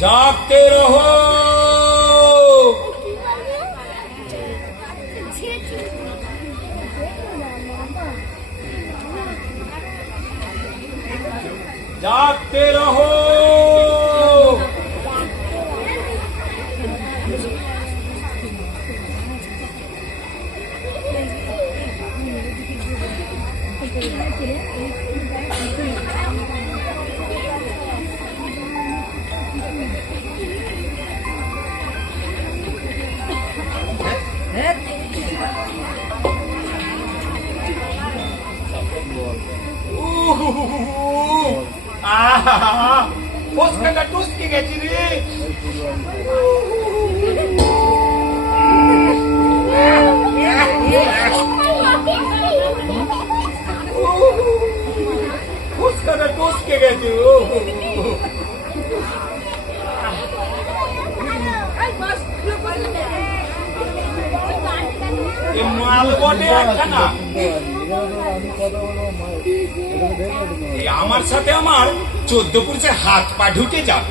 जागते रहो। जागते रहो। उसका टूस के गए रे। उसका टूस के गए थे। माल বটে একখানা। আমার সাথে আমার 14 পুরুষের হাত পা ঢুকে যাবে।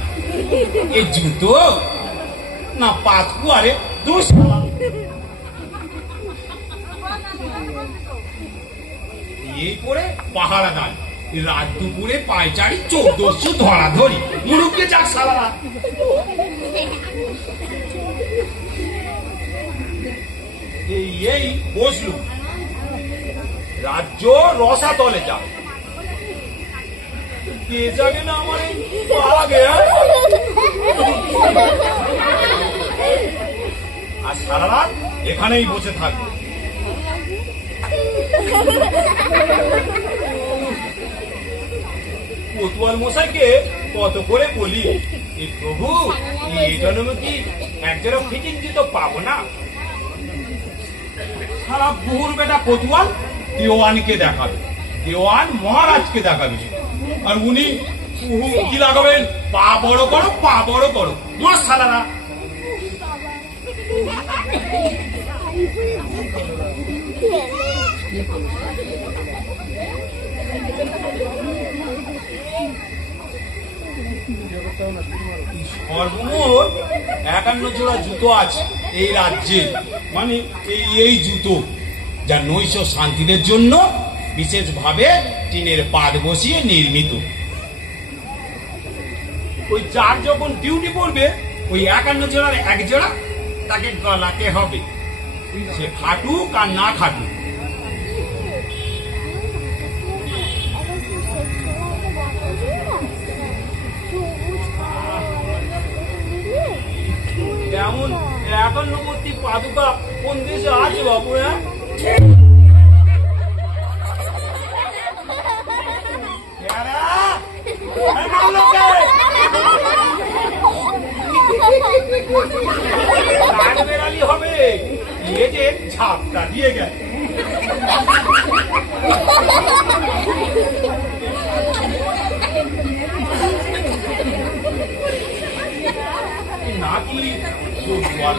এই জুতো না পাতকু আরে দোষ। এই করে পাহারা দেয় রাত দুপুরে পায়চারি 1400 ধরা ধরি মুড়ুকে যাক সারা রাত। এই বসলু রাজ্য রসাতলে যাবে। কে জাগে না আমার আগে। আর সারা রাত এখানেই বসে থাকবে। কোতোয়াল মশাইকে কত করে বলি এই প্রভু এই জন্মে কি একজনের ফিটিং দিতে পাবো না। সারা বহুর বেটা কোতোয়াল দেওয়ানকে দেখাবে, দেওয়ান মহারাজকে দেখাবে। আর উনি কি লাগাবেন পা বড় করো পা বড় করো দোষ সালারা। সর্বমোট 51 জোড়া জুতো আছে এই রাজ্যে। মানে এই জুতো যা নৈশ শান্তিদের জন্য বিশেষভাবে টিনের পাত বসিয়ে নির্মিত। ওই যার যখন ডিউটি পড়বে ওই 51 জোড়ার এক জোড়া তাকে গলাতে হবে, সে খাটুক আর না খাটুক। যেমন 51টি পাদুকা কোন দেশে আছে বাবু? বেড়ালি হবে ঝাপটা দিয়ে গেছে। নাকি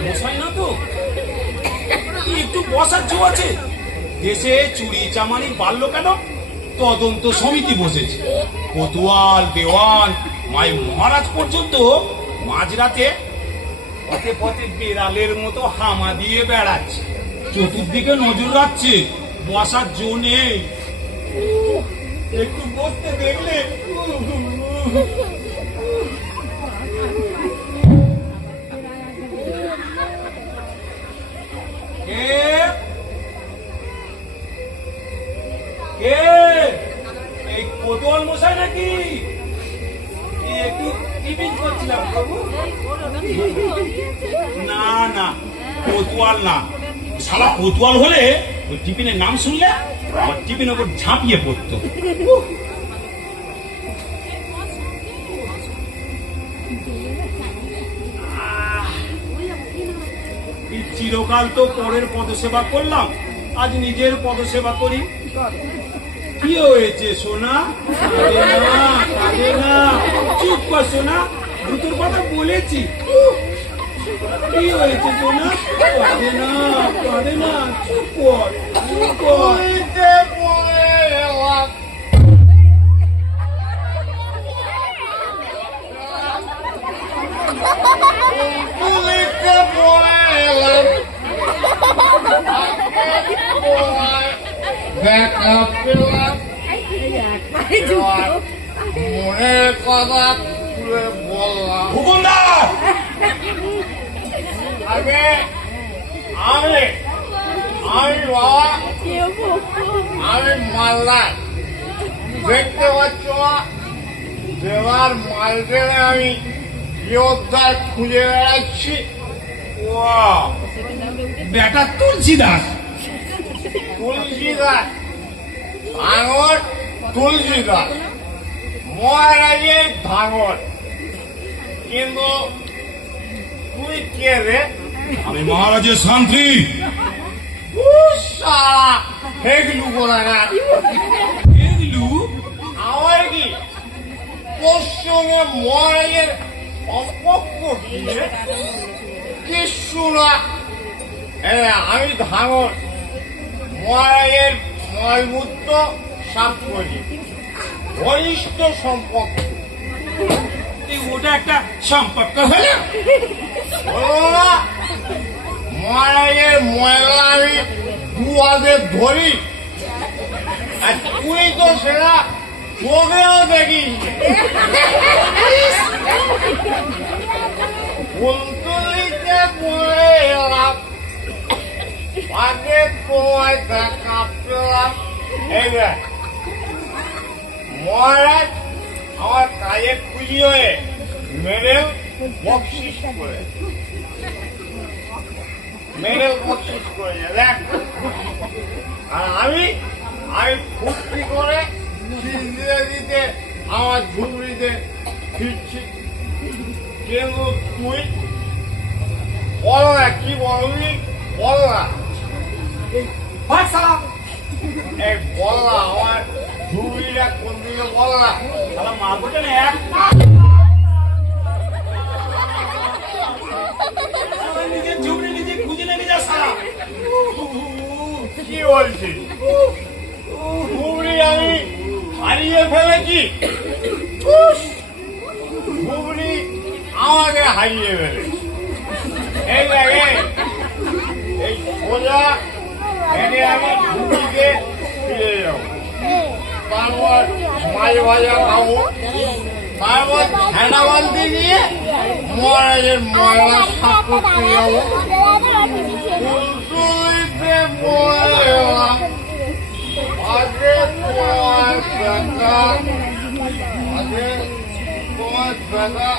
মশাই না তো একটু বসার জো আছে। দেশে চুরি চামারি বাড়লো কেন? তদন্ত সমিতি বসেছে। কোতোয়াল দেওয়ান মাই মহারাজ পর্যন্ত মাঝরাতে পথে পথে বেড়ালের মতো হামা দিয়ে বেড়াচ্ছে, চতুর্দিকে নজর রাখছে। বসার জো নেই। একটু বসতে দেখলে এই কোতোয়াল মশাই নাকি? একটু টিফিন করছিলাম বাবু। না না কোতোয়াল না, শালা কোতোয়াল হলে ওই টিফিনের নাম শুনলে আমার টিফিনের ওপর ঝাঁপিয়ে পড়তো। চিরকাল তো পরের পদসেবা করলাম, আজ নিজের পদসেবা করি। কি হয়েছে সোনা? কাঁদে না, কাঁদে না, চুপ কর সোনা, দুটোর কথা বলেছি। কি হয়েছে সোনা? কাঁদে না, কাঁদে না, চুপ কর, চুপ কর। দেখা পেলাম মনের কথা তুলে বললাম। হুকুমদার, আগে আমি বাবা, আমি মালদার, দেখতে পাচ্ছ দেওয়ার মালদের আমি যোদ্ধার খুঁজে বেড়াচ্ছি। বেটা তুলছি দাস। তুলসী দাস, ভাঙর তুলসী দাস, মহারাজের ভাঙর। কিন্তু তুই কে রে? আমি মহারাজের শান্তি। সারা হেগলু করা না আমার কি তোর সঙ্গে মহারাজের সম্পর্ক কি রে? কিছু না। আমি ভাঙর, মহারাজের মলমূত্র সাফ করি, ঘনিষ্ঠ সম্পর্ক। ওটা একটা সম্পর্ক হলো? মহারাজের ময়লা আমি দু হাতে ধরি, আর তুই তো সেটা চোখেও দেখিস। ফুলতুলিতে পড়ে এলাম, আগে তোমায় দেখা পেলাম। মহারাজ আমার কাজে খুশি হয়ে মেডেল বকশিস করে দেখ। আর আমি ফুর্তি করে দিতে আমার ঝুপড়িতে ফিরছি। কিন্তু তুই বল না, কি বলবি বল না। এই বল না, আমার ঝুপড়িটা কোন দিকে বল না। মারবো কেন? নিজের ঝুপড়ি নিজে খুঁজে নেবে যা সারা। কি বলছিস? ঝুপড়ি আমি হারিয়ে ফেলেছি? ঝুপড়ি আমাকে হারিয়ে ফেলেছি। এই লাগে এই সোজা এনে আমি ঝুপড়িতে ফিরে যাবো, তারপর মাছ ভাজা খাবো, তারপর ছেঁড়া বালতি দিয়ে মহারাজের ময়লা সাফ করতে যাবো। ফুলতুলিতে পড়ে এলাম, আগে তোমার দেখা, আগে তোমার দেখা।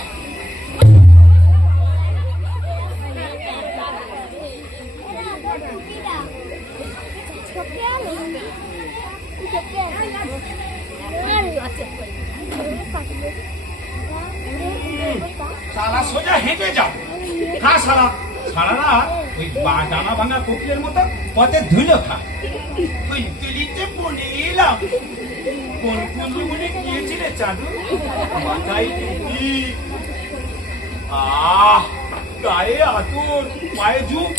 সারা সোজা হেঁটে যাও, খা সারা। সারারা ওই ডানা ভাঙা কোকিলের মতো পথে ধুলো খা। ওই তুলিতে পড়ে এলাম, কোন কুন্দ্রমণি গিয়েছিলে চাঁদু? মাথায় টুপি, গায়ে আতর, পায়ে ঝুঁক।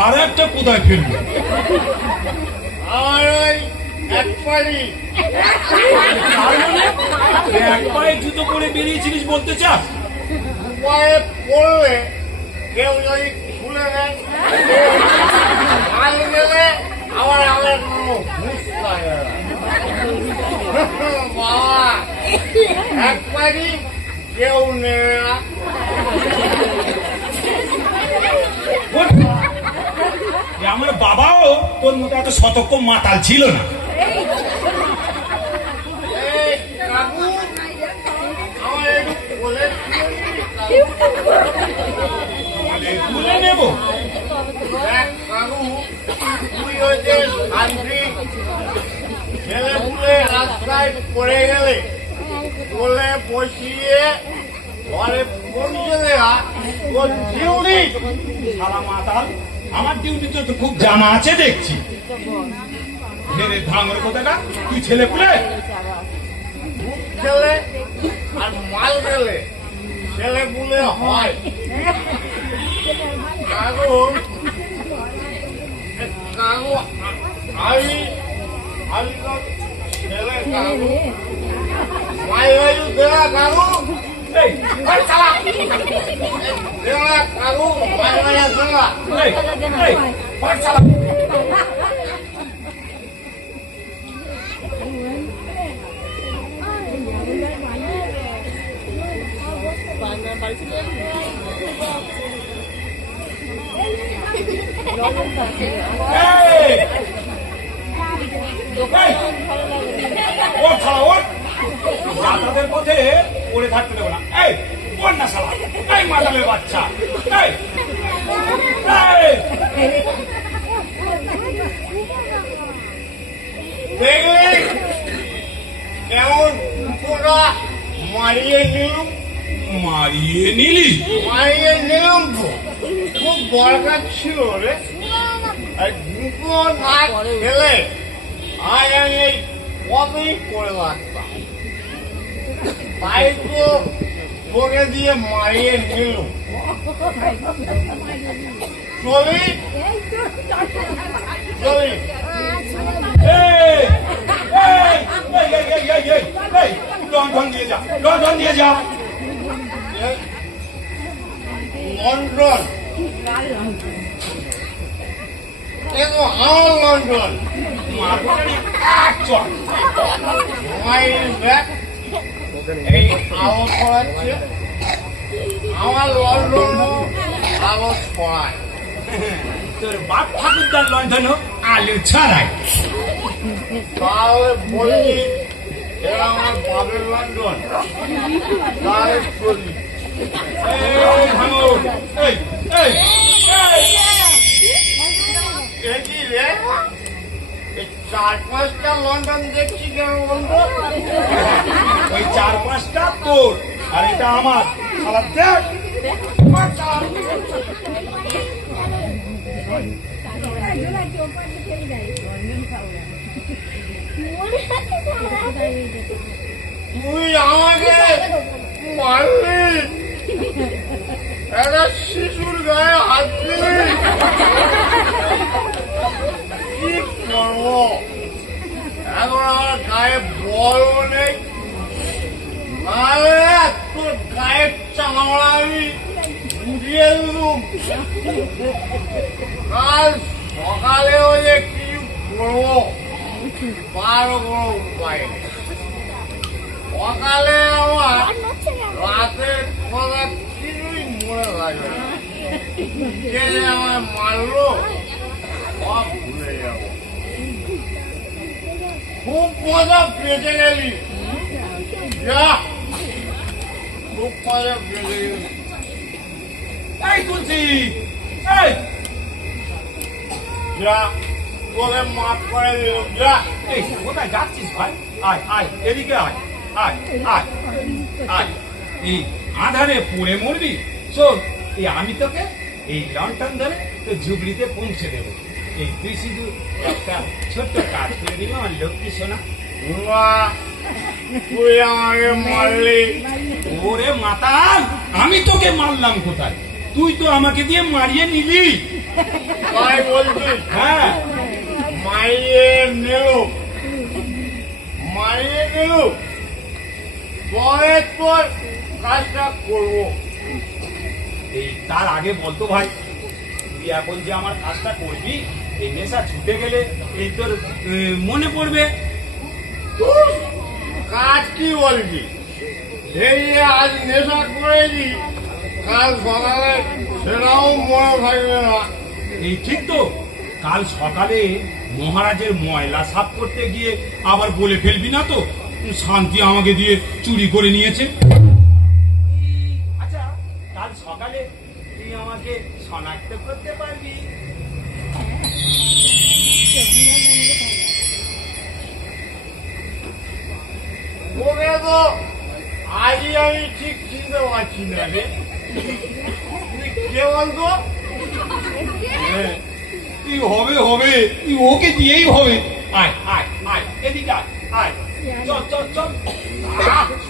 আর একটা কোথায় ফেলবো? আমার ওই এক পারি এক পায়ে জুতো পরে বেরিয়েছিলিস বলতে চাস? পায়ে পড়লে কেউ যদি খুলে দেয়, আগে গেলে আবার আমার কোনো হুঁশ লাগে না। বাবা এক পারি কেউ নেবে না। আমার বাবাও তোর মতো এত সতর্ক মাতাল ছিল না। তুলে নেব। দেখ কাকু, তুই ওই যে শান্তি ছেলে পুলে রাস্তায় পড়ে গেলে কোলে বসিয়ে ঘরে পৌঁছে দেওয়া তোর ডিউটি। সারা মাতাল, আমার ডিউটিতে তো খুব জানা আছে দেখছি। ঢেরে ভাঙর কোথাটা, তুই ছেলে পুলে দুধ খেলে আর মাল খেলে ছেলে পুলে হয়। কাকু কাকু আমি আমি তো ছেলে কাকু মাই বাজু দেওয়া কাকু এই, এই, শালা! দেওয়া কাকু মাই বাজা দেওয়া। এই, এই, ওই শালা! এই! এই! ওঠ শালা, ওঠ! যাতায়াতের পথে পড়ে থাকতে দেবো না। এই, ওঠ না শালা! এই মাতালের বাচ্চা! এই! এই! দেখলি কেমন পুরা মারিয়ে নিলুম মারিয়ে নিলি? মারিয়ে নিলুম তো খুব দরকার ছিল রে। আর দুটো না খেলে আজ আমি এই কতই করে রাখতাম, তাই তো তোকে দিয়ে মারিয়ে নিলুম। চলি চলি এই! এই! এই, এই, এই, এই, এই, এই! লণ্ঠন দিয়ে যা, লণ্ঠন দিয়ে যা। লন্ডন এতো আমার লন্ডন মারবো না রে, এক চড়। মায়ের ব্যাগ এই আলো ছড়াচ্ছে, আমার লন্ডন আলো ছড়ায়। তোর বাপ ঠাকুরদার লণ্ঠন আলু ছড়ায়। তাহলে বলছি এরা আমার বাবের লন্ডন, তাহলে চলি। এই ভাঙর! এই! এই! এই! দেখি রে এই 4-5টা লন্ডন দেখছি কেন বন্ধু? ওই 4-5টা তোর আর এটা আমার। শালা দেখ! তুই আমাকে মারলি, একটা শিশুর গায়ে হাত দিলি, কি করবো? এখন আমার গায়ে বলও নেই, নাহলে তোর গায়ের চামড়া আমি বুঝিয়ে দিলুম। কাল সকালেও যে কি করবো তারও কোনো উপায় নেই। সকালে আমার রাতের কথা কিছুই মনে থাকবে না, কে যে আমায় মারলো সব ভুলে যাবো। খুব মজা বেঁচে গেলি, যা খুব মজা বেঁচে গেলি। এই তুলসী! এই! যা তোকে মাফ করে দিলাম, যা। এই, কোথায় যাচ্ছিস ভাই? আয়, আয়, এদিকে আয়, আয়, আয়, আয়। এই আধারে পড়ে মরবি? শোন, এই আমি তোকে এই লণ্ঠন ধরে তো ঝুবড়িতে পৌঁছে দেবো। এই তুই শুধু একটা ছোট্ট কাজ করে দিবি আমার লক্ষ্মী সোনা। না, তুই আমাকে মারলি। ওরে মাতাল, আমি তোকে মারলাম কোথায়? তুই তো আমাকে দিয়ে মারিয়ে নিলি। তাই বলছিস? হ্যাঁ, মারিয়ে নিল, মারিয়ে নিল, পরে তোর কাজটা করবো। এই তার আগে বলতো ভাই, তুই এখন যে আমার কাজটা করবি, এই নেশা ছুটে গেলে এই তোর মনে পড়বে। কাজ কি বলবি? এই যে আজ নেশা করেছি, কাল সকালে সেটাও মনে থাকবে না। এই ঠিক তো, কাল সকালে মহারাজের ময়লা সাফ করতে গিয়ে আবার বলে ফেলবি না তো শান্তি আমাকে দিয়ে চুরি করে নিয়েছে। আচ্ছা, কাল সকালে তুই আমাকে শনাক্ত করতে পারবি? তোকে তো আজই আমি ঠিক চিনতে পারছি না রে। তুই কে বলতো? তুই হবে হবে, তুই ওকে দিয়েই হবে। আয় আয় আয়, এদিকে আয় আয়, চল চল চল,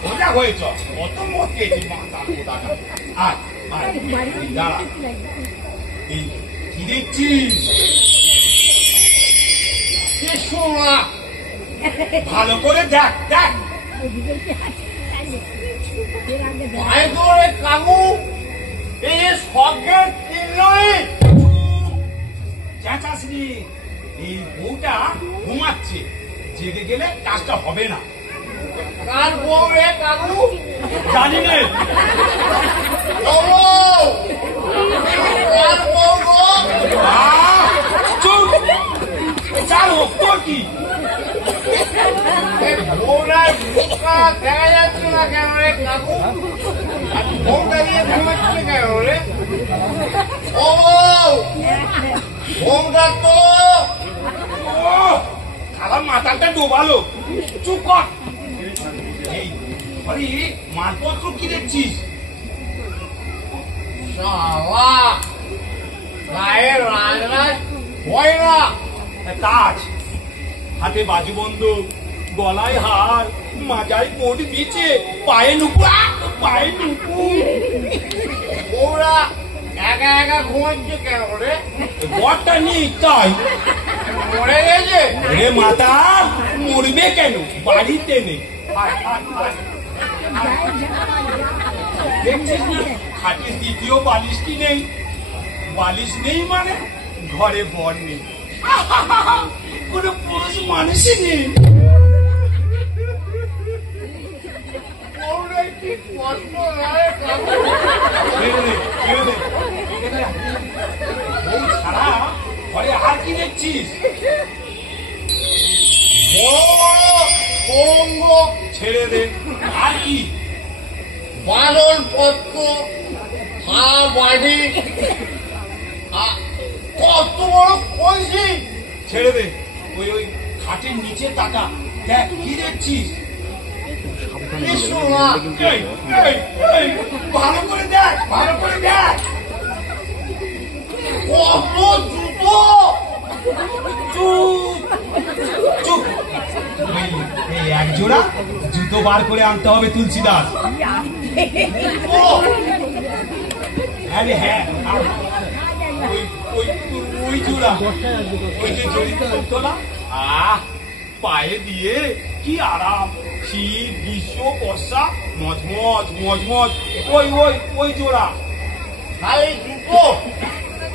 সোজা হয়ে চল। কত মত খেয়েছি মাথা কোথাকা। আয় আয়, এই দাঁড়া। এই কি দেখছিস? কিছু না। ভালো করে দেখ দেখ। ভাই তোরে কাকু, এই যে স্বর্গের চিহ্নই। চেঁচাসনি, এই বউটা ঘুমাচ্ছে, জেগে গেলে কাজটা হবে না। কার বউ রে কাকু? জানি নে। ও বউ! কার বউ গো? চুপ, চাল হোক, তোর কি? এই বউটার মুখটা দেখা যাচ্ছে না কেন রে কাকু? আর বউটা দিয়ে ঘুমাচ্ছে কেন রে? ও বউ! বউটা তো ও খালা মাথাটা ডোবালো। চুপ কর। এই আরে মালপত্র কি দেখছিস? শালা গায়ে রাজরাজ হয় না। তাজ, হাতে বাজু বন্দুক, গলায় হার, মাজায় কোট দিচ্ছে, পায়ে নুপুর, পায়ে নুপুর। ওরা একা একা ঘুমাচ্ছে কেন রে? বরটা নেই তাই। মরে গেছে? রে মাতা, মরবে কেন? বাড়িতে নেই। আয়, আয়, আয়। দেখছিস না খাটের দ্বিতীয় বালিশটি নেই। বালিশ নেই মানে ঘরে বর নেই। কোন পুরুষ মানুষই নেই। ওরে কি কষ্ট রে কাকু। ছেড়ে দে, ছেড়ে দে। বউ ছাড়া ঘরে আর কি দেখছিস? অঙ্গ, ছেড়ে দে। আর কি? বাদল পত্র, থালা বাড়ি, কত বড় কলসি। ছেড়ে দে। ওই ওই খাটের নিচে তাকা, দেখ কি দেখছিস? কিছু না। এই, এই, এই, ভালো করে দেখ, ভালো করে দেখ। কত জুতো। চুপ চুপ। এই এক জোড়া জুতো বার করে আনতে হবে তুলসীদাস। আরে হ্যাঁ, আর ওই ওই ওই জোড়া, ওই যে জড়িত তোলা, পায়ে দিয়ে কি আরাম। শীত গ্রীষ্ম বর্ষা মজমজ মজমজ। ওই ওই ওই জোড়া খালি জুতো।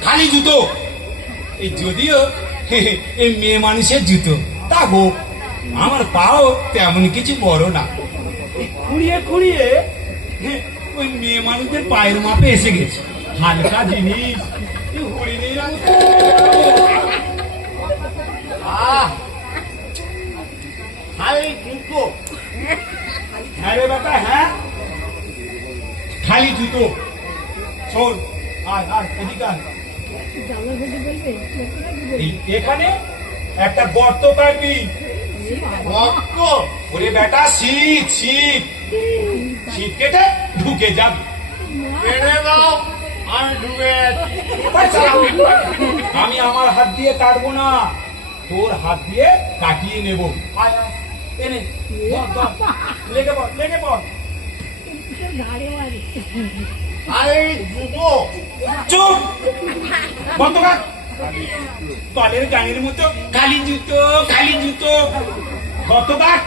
খালি জুতো। এই যদিও এই মেয়ে মানুষের জুতো, তা হোক, আমার পাও তেমন কিছু বড় না। খুঁড়িয়ে খুঁড়িয়ে ওই মেয়ে মানুষদের পায়ের মাপে এসে গেছে। হালকা জিনিস হরিণের খালি জুতো। হ্যাঁ রে বেটা, হ্যাঁ খালি জুতো। শোন, আয় আয় এদিকে আয়। এখানে একটা গর্ত কাটবি। রক্ত। ওরে বেটা, শীত শীত শীত কেটে ঢুকে যাবি। কেটে দাও, আমি ঢুকে যাচ্ছি। আমি আমার হাত দিয়ে কাটবো না, তোর হাত দিয়ে কাটিয়ে নেব। আয় আয়, এনে ধর, ধর। লেগে পড়, লেগে পড়। খালি জুতো। চুপ, বন্ধ কর। কলের গানের মতো খালি জুতো খালি জুতো। কত কাট।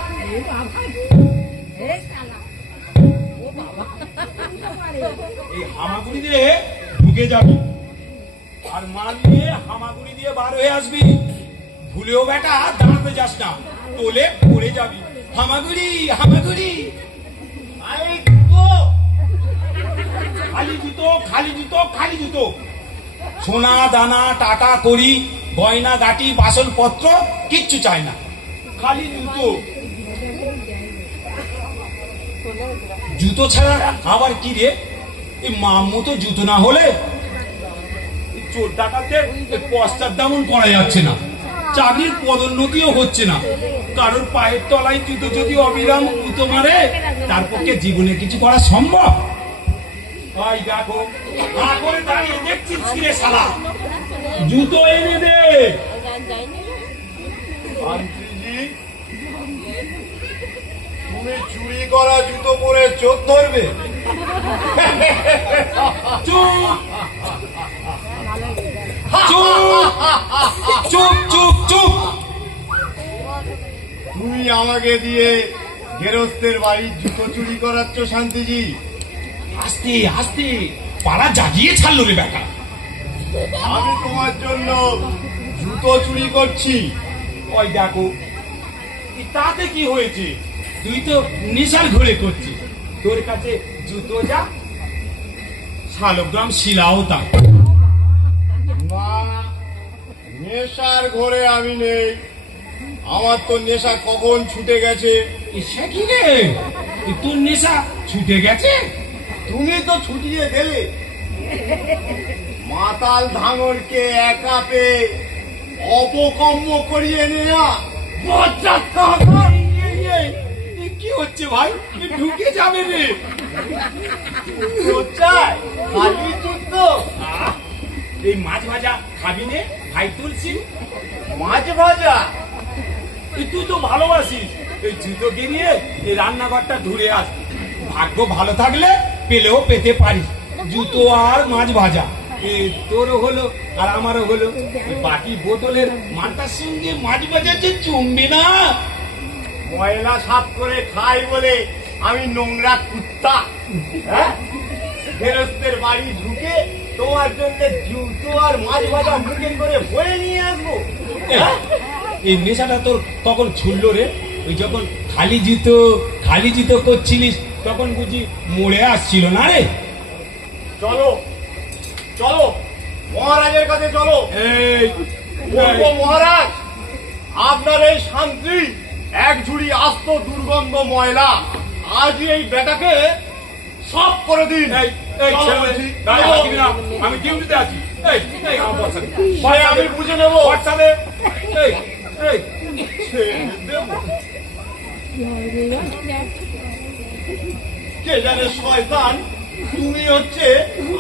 এই হামাগুড়ি দিয়ে ঢুকে যাবি, আর মাল নিয়ে হামাগুড়ি দিয়ে বার হয়ে আসবি। ভুলেও বেটা দাঁড়াতে যাস না, তোলে পড়ে যাবি। হামাগুড়ি হামাগুড়ি। খালি জুতো। খালি জুতো খালি জুতো খালি জুতো। সোনা দানা টাকা করি গয়না গাটি বাসনপত্র কিচ্ছু চাই না, খালি জুতো। জুতো ছাড়া আবার কি রে? এই মাম মতো জুতো না হলে এই চোর ডাকাতদের পশ্চাৎ দমন করা যাচ্ছে না, চাকরির পদোন্নতিও হচ্ছে না। কারোর পায়ের তলায় জুতো যদি অবিরাম গুঁতো মারে, তার পক্ষে জীবনে কিছু করা সম্ভব? ভাই দেখো, হা করে দাঁড়িয়ে দেখছিস কি রে শালা? জুতো এনে দে। শান্তিজি, তুমি চুরি করা জুতো পরে চোখ ধরবে? চুপ চুপ চুপ চুপ চুপ। তুমি আমাকে দিয়ে গেরস্তের বাড়ির জুতো চুরি করাচ্ছ শান্তিজি? আস্তে আস্তে, পাড়া জাগিয়ে ছাড়লো রে বেটা। আমি তোমার জন্য জুতো চুরি করছি। ওই দেখো, তাতে কি হয়েছে? তুই তো নেশার ঘরে করছিস, তোর কাছে জুতো যা, শালগ্রাম শিলাও তা। না, নেশার ঘরে আমি নেই। আমার তো নেশা কখন ছুটে গেছে। সে কি রে, তোর নেশা ছুটে গেছে? তুমি তো ছুটিয়ে গেলে। মাতাল ধাঙরকে একা পেয়ে অপকর্ম করিয়ে নেয়া। কি হচ্ছে ভাই? ঢুকে যাবে রে। কোথায়? খালি যুদ্ধ। এই মাছ ভাজা খাবি নে ভাই তুলছি? মাছ ভাজা? তুই তো ভালোবাসিস, এই জুতো কিনিয়ে এই রান্নাঘরটা ধুরে আস। ভাগ্য ভালো থাকলে পেলেও পেতে পারিস জুতো আর মাছ ভাজা। তোরও হলো আর আমারও হলো। বাকি বোতলের মানটার সঙ্গে মাছ ভাজা যে জমবে না। ময়লা সাফ করে খাই বলে আমি নোংরা কুত্তা? হ্যাঁ, গেরস্তের বাড়ি ঢুকে তোমার জন্য জুতো আর মাছ ভাজা মুখে করে বয়ে নিয়ে আসবো? এই নেশাটা তোর তখন ছুড়ল রে, ওই যখন খালি জুতো করছিলিস, তখন বুঝি মোড়ে আসছিল না রে? চলো চলো, মহারাজের কাছে চলো। এই বলবো, মহারাজ, আপনার এই শান্তি এক ঝুড়ি আস্ত দুর্গন্ধ ময়লা, আজই এই বেটাকে সব করে দিন। চলো বলছি। আমি ডিউটিতে আছি। আমি বুঝে নেবো। কে জানে শয়তান, তুমি হচ্ছে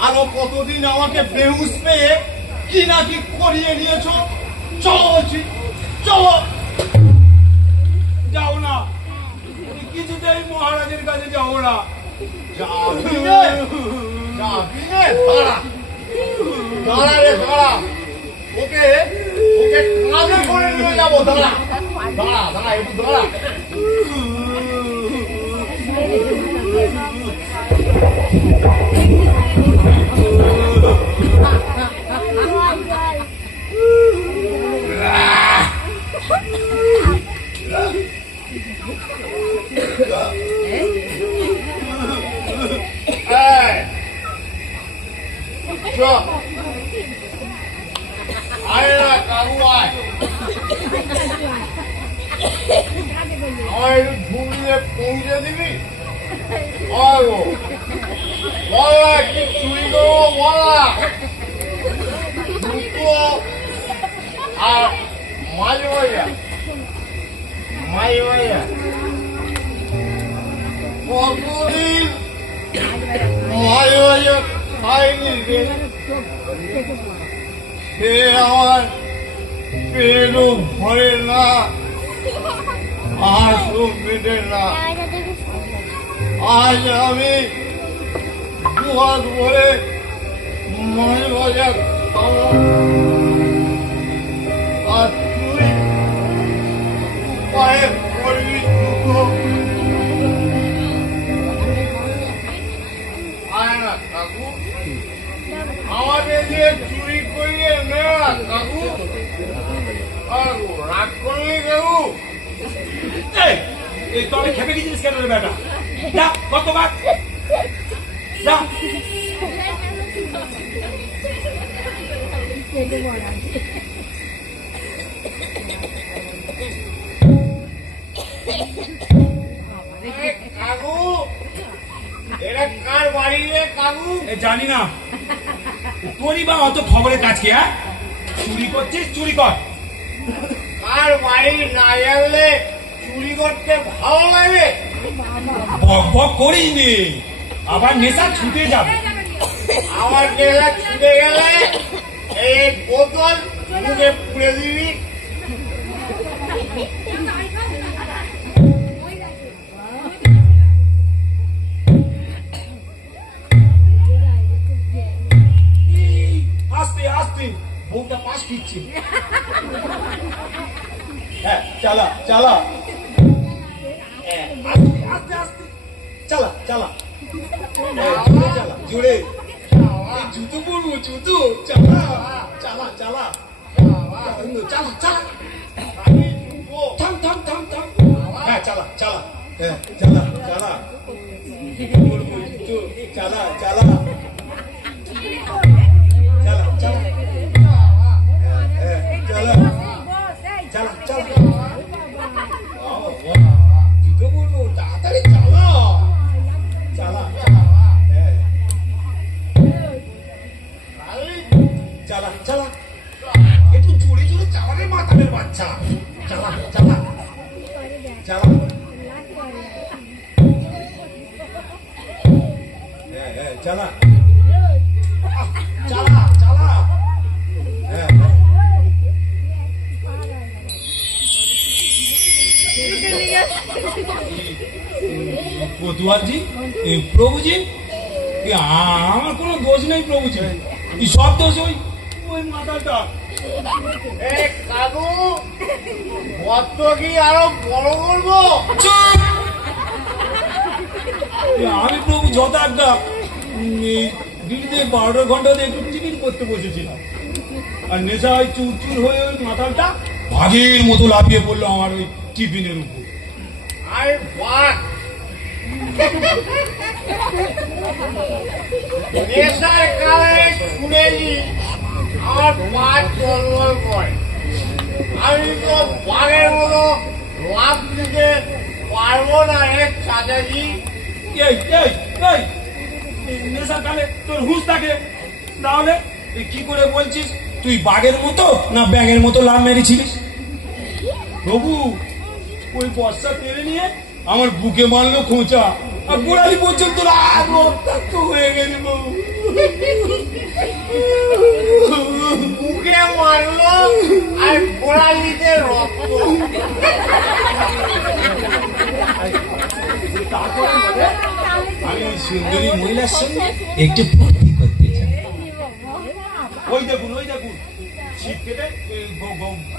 আরো কতদিন আমাকে বেহুশ পেয়ে কি না কি করিয়ে নিয়েছো। চলো বলছি, চলো। যাও না, কিছুতেই মহারাজের কাছে যাও না। যাবি রে? যাবি রে? দাঁড়া দাঁড়া রে, দাঁড়া। ওকে ওকে কাজে করে নিয়ে যাবো। দাঁড়া দাঁড়া দাঁড়া, একটু দাঁড়া। আয় না কাকু, আয়। আমার একটু ঝুঁকিয়ে পৌঁছে দিবি? বলা কি চুরি করবো, বলা। জুতো আর মাছ ভাজা, মাছ ভাজা। কতদিন মাছ ভাজা খাইনি রে। সে আমার পেটও ভরে না, আশও মেটে না। আজ আমি দুহাত ভরে মাছ ভাজা খাবো, আর তুই পায়ে পড়বি দুটো। আয় না কাকু, আমাকে দিয়ে চুরি করিয়ে নে না কাকু। রাগ করলি কাকু? এই তবে খেপে গেছিস কেন রে বেটা? যা কতবার যা। কাকু, এটা কার বাড়ি রে কাকু? এ জানি না, তোরই বা অত খবরের কাজ কি? হ্যাঁ, চুরি করছিস, চুরি কর। কার বাড়ি না জানলে চুরি করতে ভালো লাগে? বক বক করিস নি, আবার নেশা ছুটে যাবে। আমার জেলা ছুটে গেলে এই বোতল মুখে পুড়ে দিবি। আস্তে আস্তে, বউটা পাশ ফিরছে। হ্যাঁ, চালা চালা, আস্তে আস্তে আস্তে, চালা চালা, জোরে চালা, জোরে। জুতো পরবো, জুতো, চালা চালা চালা চালা চালা, থাম থাম থাম থাম। হ্যাঁ, চালা চালা, হ্যাঁ চালা চালা, জুতো পরবো, জুতো, চালা চালা চালা চালা, হ্যাঁ চালা চালা চালা, জুতো পরবো, তাড়াতাড়ি চালা চালা, হ্যাঁ চালা চালা, একটু জোরে জোরে চালা রে মাতালের বাচ্চা, চালা চালা চালা, হ্যাঁ হ্যাঁ চালা চালা চালা, হ্যাঁ কোতোয়ালজি, প্রভুজি, আমার কোনো দোষ নেই প্রভুজি, সব দোষ ওই ওই মাতালটা। এই কাকু, কত কি আরো বড় করবো? চুপ! আমি প্রভু যথাজ্ঞা দিল্লিতে 12 ঘন্টাতে একটু টিফিন করতে বসেছিলাম, আর নেশায় চুর চুর হয়ে ওই মাতালটা ভাগের মতো লাফিয়ে পড়লো আমার ওই টিফিনের উপর। আরে বাহ, নেশার কালে শুনেছি আমার পা চলবল করে। আমি তো বাঘের মতো লাভ দিতে পারবো না রে চাচাজি। এই এই এই, নেশার কালে তোর হুঁশ থাকে, তাহলে কি করে বলছিস তুই বাঘের মতো না ব্যাঙের মতো লাভ মেরেছিলিস? প্রভু ওই বর্ষা টেনে নিয়ে আমার বুকে মারলো খোঁচা, আর গোড়ালি পর্যন্ত রক্তাক্ত হয়ে গেল। বুকে মারলো আর গোড়ালিতে রক্ত। তারপরে আমি ওই সুন্দরী মহিলার সঙ্গে একটু ভর্তি করতে চাই। ওই দেখুন শীত কেটে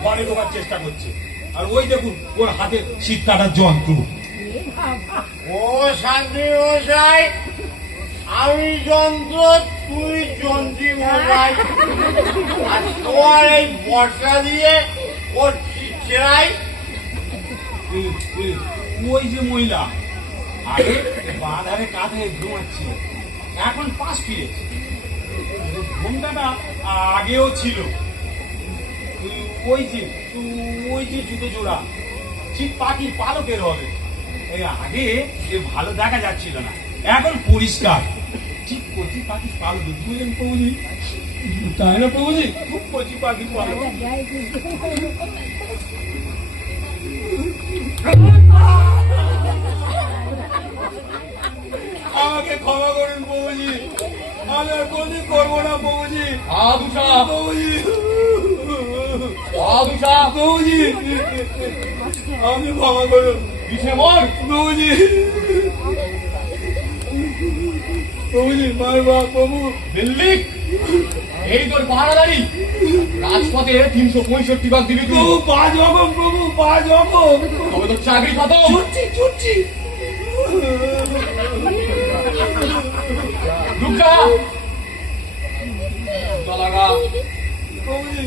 ঘরে ঢোকার চেষ্টা করছে, আর ওই দেখুন ওর হাতে শীত কাটার যন্ত্র। ও শান্তি মশাই, আমি যন্ত্র, তুই যন্ত্রী মশাই। আর তোমার এই বর্ষা দিয়ে ওর চিরাই। ওই যে মহিলা আগে বাঁধারে কাঁধে ঘুমাচ্ছিল, এখন পাশ ফিরেছে। ঘুমটাটা আগেও ছিল। ওই যে জুতো জোড়া ঠিক পাখির পালকের হবে। ওই আগে ভালো দেখা যাচ্ছিল না, এখন পরিষ্কার ঠিক কচি পাখির পালক। বুঝলেন প্রভুজি? তাই না প্রভুজি? খুব কচি পাখির পালক। আমাকে ক্ষমা করুন প্রভুজি, আমি আর কোনদিন করবো না প্রভুজি। প্রভুজি, প্রভুজি, আমি ক্ষমা করুন। প্রভুজি, প্রভুজি মারবা প্রভু। দিল্লি, এই তোর পাহারাদারি। রাজপথে 365 ভাগ দিবি তুই। প্রভু 5 রকম, প্রভু 5 রকম। তবে তোর চাকরি খতম। ছুটছি রুক যা। লাগা প্রভুজি।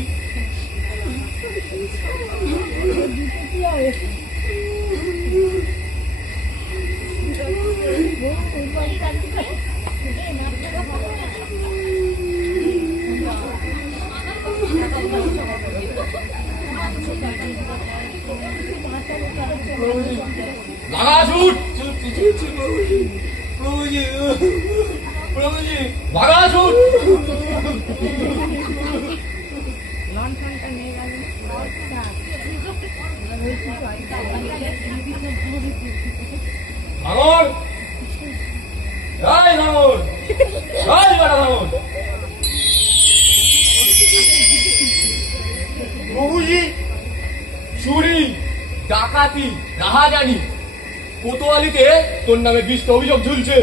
লাগা ছুট। ছুটছি প্রভুজি, প্রভুজি। প্রভুজি ভাগা আসুন। ভাঙর এই ভাঙর এই বেটা ভাঙর। প্রভুজি চুরি ডাকাতি রাহাজানি কোতোয়ালিতে তোর নামে 20টা অভিযোগ ঝুলছে।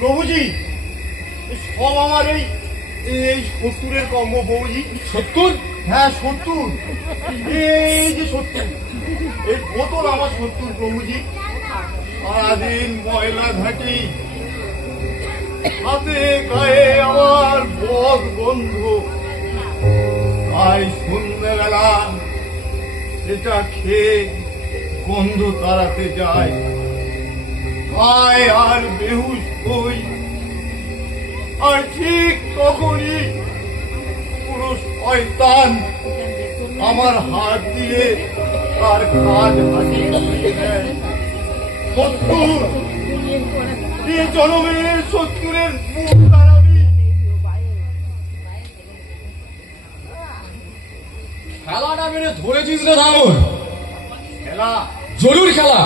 প্রভুজি সব আমার এই 70-এর কম্ব। প্রভুজি 70? হ্যাঁ 70। এই যে 70 এই বোতল আমার 70। প্রভুজি সারাদিন ময়লা ঘাটি, হাতে গায়ে আমার বদ গন্ধ। আজ সন্ধ্যাবেলা এটা খেয়ে গন্ধ তাড়াতে যায়, খায় আর বেহুশ হই। আর ঠিক তখনই পুরো শয়তান আমার হাত দিয়ে তার কাজ হাতিয়ে দেয়। 70 এই জনমের 70-এর মুখ দাঁড়াবি। খেলাটা মেরে ধরেছিস রে ধামর। খেলা জরুর খেলা।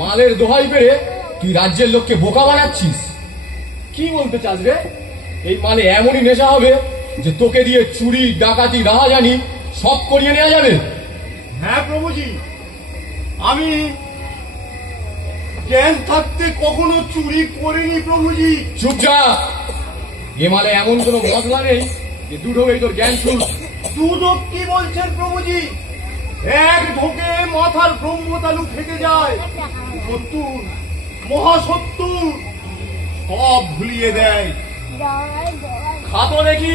মালের দোহাই পেরে তুই রাজ্যের লোককে বোকা বানাচ্ছিস। কি বলতে চাস রে? এই মালে এমনই নেশা হবে যে তোকে দিয়ে চুরি ডাকাতি রাহাজানি সব করিয়ে নেওয়া যাবে। হ্যাঁ প্রভুজি, আমি জ্ঞান থাকতে কখনো চুরি করিনি প্রভুজি। চুপ যা। এ মালে এমন কোন মশলা নেই যে দুটোই তোর জ্ঞান শুন। দুটো কি বলছেন প্রভুজি? এক ঢোকে মাথার ব্রহ্মতালু ফেটে যায়। 70 মহাসত্য সব ভুলিয়ে দেয়। খাতো দেখি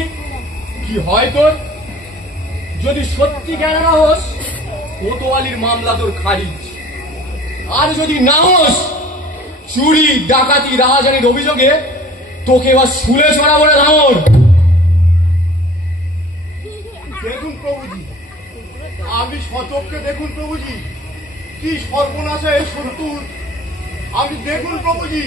কি হয় তোর। যদি সত্যি জ্ঞান না হোস কোতোয়ালির মামলা তোর খারিজ। আর যদি না হোস চুরি ডাকাতি রাহাজানির অভিযোগে তোকে এবার শুলে ছড়া বলে ধামর। দেখুন প্রভুজি, আমি সচক্ষে দেখুন প্রভুজি কি সর্বনাশা এই 70। আমি দেখুন প্রভুজি।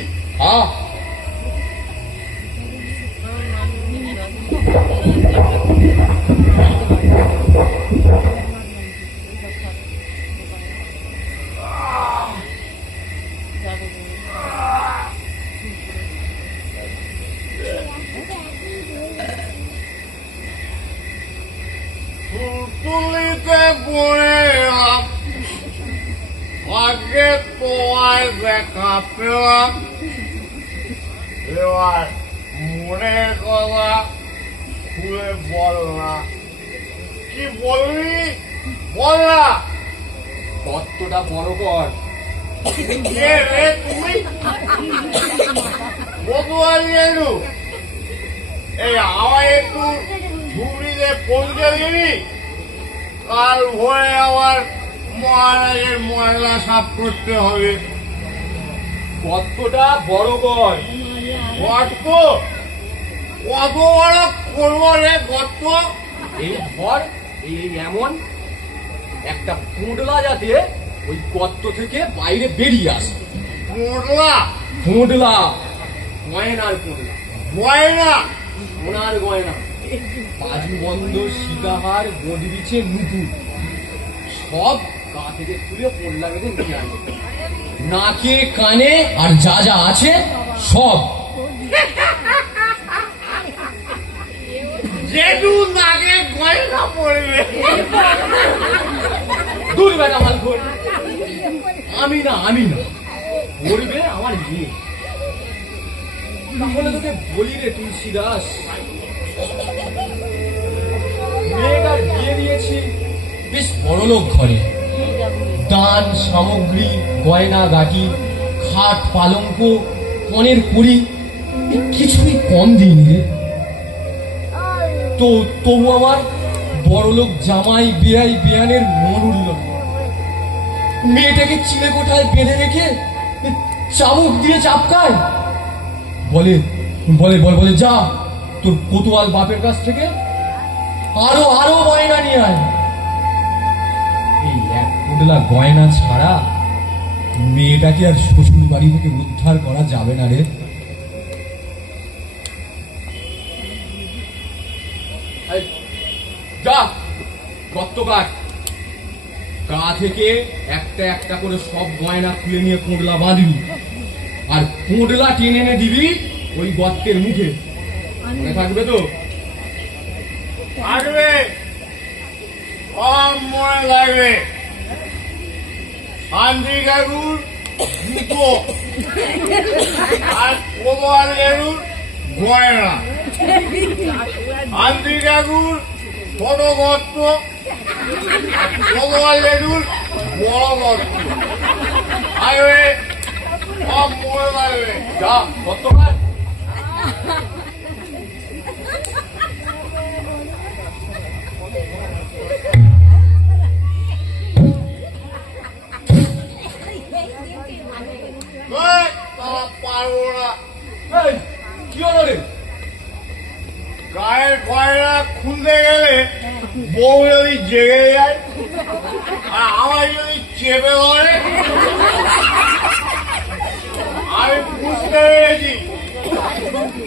তুলিতে পড়ে আগে তোমায় দেখা পেলাম, এবার মনের কথা খুলে বল না। কি বলবি বল না। কতটা বড় কর। কে রে তুমি? কোতোয়ালি এলু। এই আমার একটু ঝুড়িতে পৌঁছে দিবি। কাল ভোরে আবার মহারাজের ময়লা সাফ করতে হবে। কতটা বড় কর। গর্ত কত বড় করবো রে গর্ত? এই ঘর এই এমন একটা পুঁটলা যাতে ওই গর্ত থেকে বাইরে বেরিয়ে আসে। পুঁটলা? পুঁটলা গয়নার পুঁটলা। গয়না? সোনার গয়না। বাজু বন্ধ সীতাহার গদিবিছে নুপুর সব গা থেকে খুলে পড়লা বেঁধে নিয়ে আসে। নাকে কানে আর যা যা আছে সব। যেটু নাকে গয়না পড়বে। দূর বেটা মাল খোর। আমি না পড়বে আমার মেয়ে। তাহলে তোকে বলি রে তুলসী দাস, মেয়েটার বিয়ে দিয়েছি বেশ বড়লোক ঘরে। দান সামগ্রী গয়না গাটি খাট পালঙ্ক পনের কুড়ি কিছুই কম দিইনি রে। তো তবু আমার বড়লোক জামাই বেয়াই বেয়ানের মন উঠল। মেয়েটাকে চিলে কোঠায় বেঁধে রেখে চাবুক দিয়ে চাপকায়। বলে বলে বলে বলে যা তোর কোতোয়াল বাপের কাছ থেকে আরো গয়না নিয়ে আয়। এই এক পুটলা গয়না ছাড়া মেয়েটাকে আর শ্বশুর বাড়ি থেকে উদ্ধার করা যাবে না রে। যা গর্ত কাট, গা থেকে একটা একটা করে সব গয়না খুলে নিয়ে পোঁটলা বাঁধবি, আর পোঁটলা টেনে এনে দিবি ওই গর্তের মুখে। মনে থাকবে তো? থাকবে, সব মনে থাকবে। শান্তি কাকুর জুতো আর কোমর গেরুর গয়না, শান্তি কাকুর ছোট গর্ত, কোমর গেরুর বড় গর্ত থাকবে, সব মনে থাকবে। যা গর্ত কাট। পারবো না, এই, কি হলো রে? গায়ের গয়না খুলতে গেলে বউ যদি জেগে যায় আর আমার যদি চেপে ধরে, আমি বুঝতে পেরেছি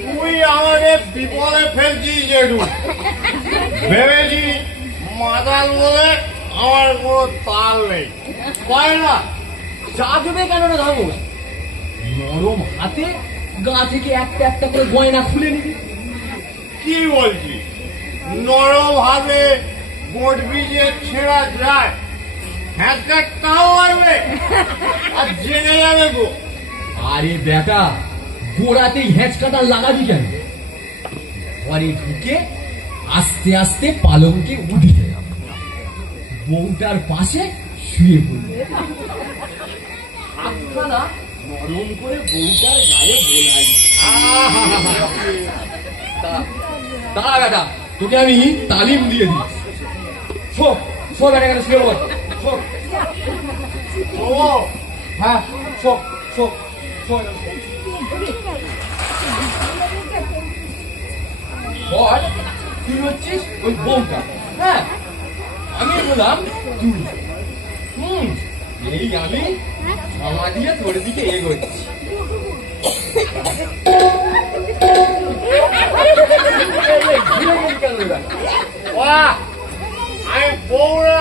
তুই আমাকে বিপদে ফেলছিস। একটু ভেবেছি মাতাল বলে আমার কোনো তাল নেই, পারে না। জাগবে কেন রে ধর্ম? নরম হাতে গা থেকে একটা একটা করে গয়না খুলে নিবি। কি বলছি, নরম হাতে বোট বীজে ছেঁড়া যায়, হ্যাঁটাও মারবে আর জেনে যাবে গো। আরে বেটা, গোড়াতেই হেঁচকাটা লাগাবি কেন? ঘরে ঢুকে আস্তে আস্তে পালঙ্কে উঠে যায়, বউটার পাশে শুয়ে পড়বে, হাতখানা নরম করে বউটার গায়ে বোলাই। দাঁড়া বেটা, তোকে আমি তালিম দিয়ে দিই। শোক শোক বেটা, এখানে শুয়ে পড়। শোক, ও হ্যাঁ শোক শোক শোক। বল, তুই হচ্ছিস ওই বউটা, হ্যাঁ আমি বললাম তুই। এই আমি ক্ষমা দিয়ে তোর দিকে এগোচ্ছি। বাহ, আমি বউরা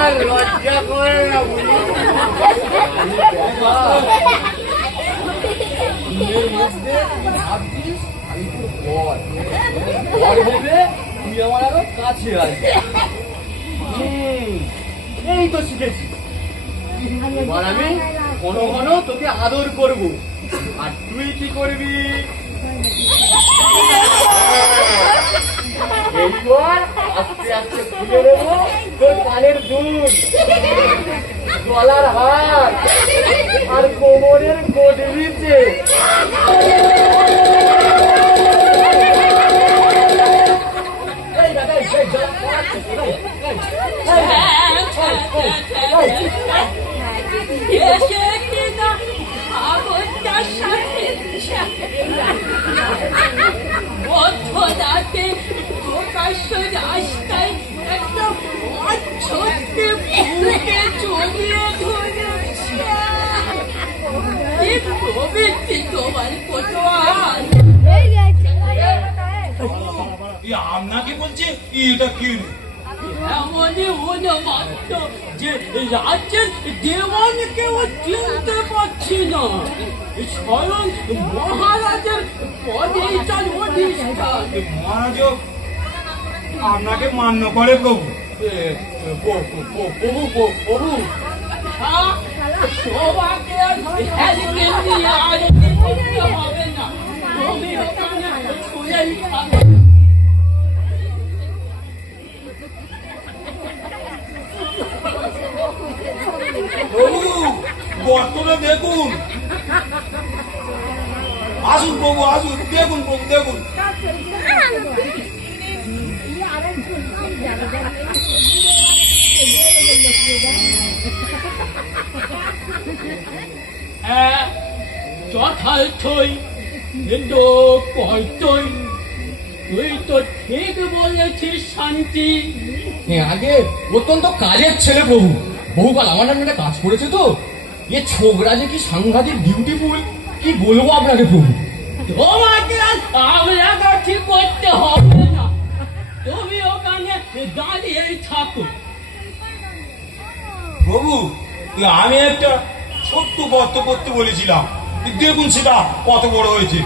আর লজ্জা করে না বুঝি। এর মধ্যে ভাবছিস আমি তোর বল, বল ভেবে তুই আমার আরো কাছে আসবি। এই তো শিখেছি। এবার আমি ঘন ঘন তোকে আদর করব, আর তুই কি করবি? এইবার আস্তে আস্তে খুলে দেবো তোর কানের দুল, গলার হার আর কোমরের গডরিতে। এসে কিনা আগরটার সাথে বদ্ধদাতে প্রকাশ্য রাস্তায় একটা ছোট্টে ফুলকে জড়িয়ে ধরেছে। কি প্রবৃত্তি তোমার কোতোয়াল! আপনাকে বলছে এটা কি? এমনই অনুমাত্র যে রাজ্যের দেওয়ানকেও চিনতে পারছি না, স্বয়ং মহারাজের পদেই তার অধিষ্ঠান। মহারাজ আপনাকে মান্য করে প্রভু। প্রভু সবাকে হেলকে নিয়ে আর করতে হবে না, তুমি ওখানে শুনেই থাকো। প্রভু গর্তটা দেখুন, আসুন প্রভু আসুন, দেখুন প্রভু দেখুন। যথার্থই কিন্তু কর্তই, তুই তো ঠিক বলেছিস শান্তি। আগে অত্যন্ত কাজের ছেলে প্রভু, বহুকাল আমার নামে একটা কাজ করেছে তো। এ ছোকরা যে কি সাংঘাতিক বিউটিফুল, কি বলবো আপনাকে প্রভু। তোমাকে আর আমরা ঠিক করতে হবে তো। প্রভু, আমি একটা ছোট্ট গর্ত করতে বলেছিলাম, দেখুন সেটা কত বড় হয়েছে।